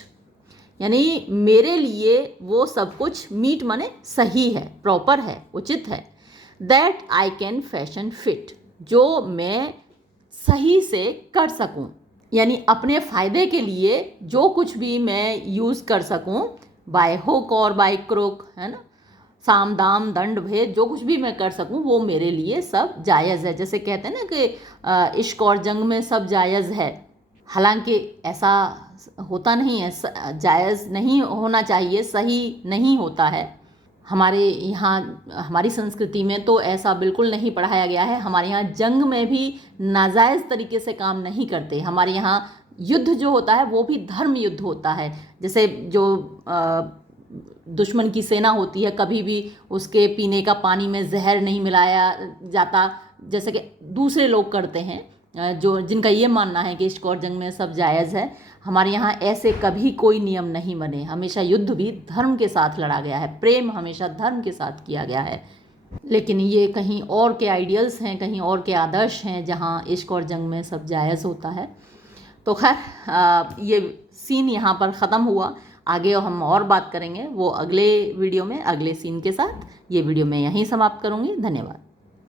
यानी मेरे लिए वो सब कुछ मीट माने सही है, प्रॉपर है, उचित है। That I can fashion fit, जो मैं सही से कर सकूं, यानी अपने फ़ायदे के लिए जो कुछ भी मैं यूज़ कर सकूं, बाय हुक और बाय क्रोक, है ना, साम दाम दंड भेद, जो कुछ भी मैं कर सकूं वो मेरे लिए सब जायज़ है। जैसे कहते हैं ना कि इश्क और जंग में सब जायज़ है, हालांकि ऐसा होता नहीं है, जायज़ नहीं होना चाहिए, सही नहीं होता है। हमारे यहाँ, हमारी संस्कृति में तो ऐसा बिल्कुल नहीं पढ़ाया गया है। हमारे यहाँ जंग में भी नाजायज़ तरीके से काम नहीं करते। हमारे यहाँ युद्ध जो होता है वो भी धर्म युद्ध होता है। जैसे जो दुश्मन की सेना होती है, कभी भी उसके पीने का पानी में जहर नहीं मिलाया जाता, जैसे कि दूसरे लोग करते हैं, जो जिनका ये मानना है कि इश्क और जंग में सब जायज़ है। हमारे यहाँ ऐसे कभी कोई नियम नहीं बने। हमेशा युद्ध भी धर्म के साथ लड़ा गया है, प्रेम हमेशा धर्म के साथ किया गया है। लेकिन ये कहीं और के आइडियल्स हैं, कहीं और के आदर्श हैं, जहाँ इश्क और जंग में सब जायज़ होता है। तो खैर ये सीन यहाँ पर ख़त्म हुआ। आगे हम और बात करेंगे वो अगले वीडियो में, अगले सीन के साथ। ये वीडियो मैं यहीं समाप्त करूँगी। धन्यवाद।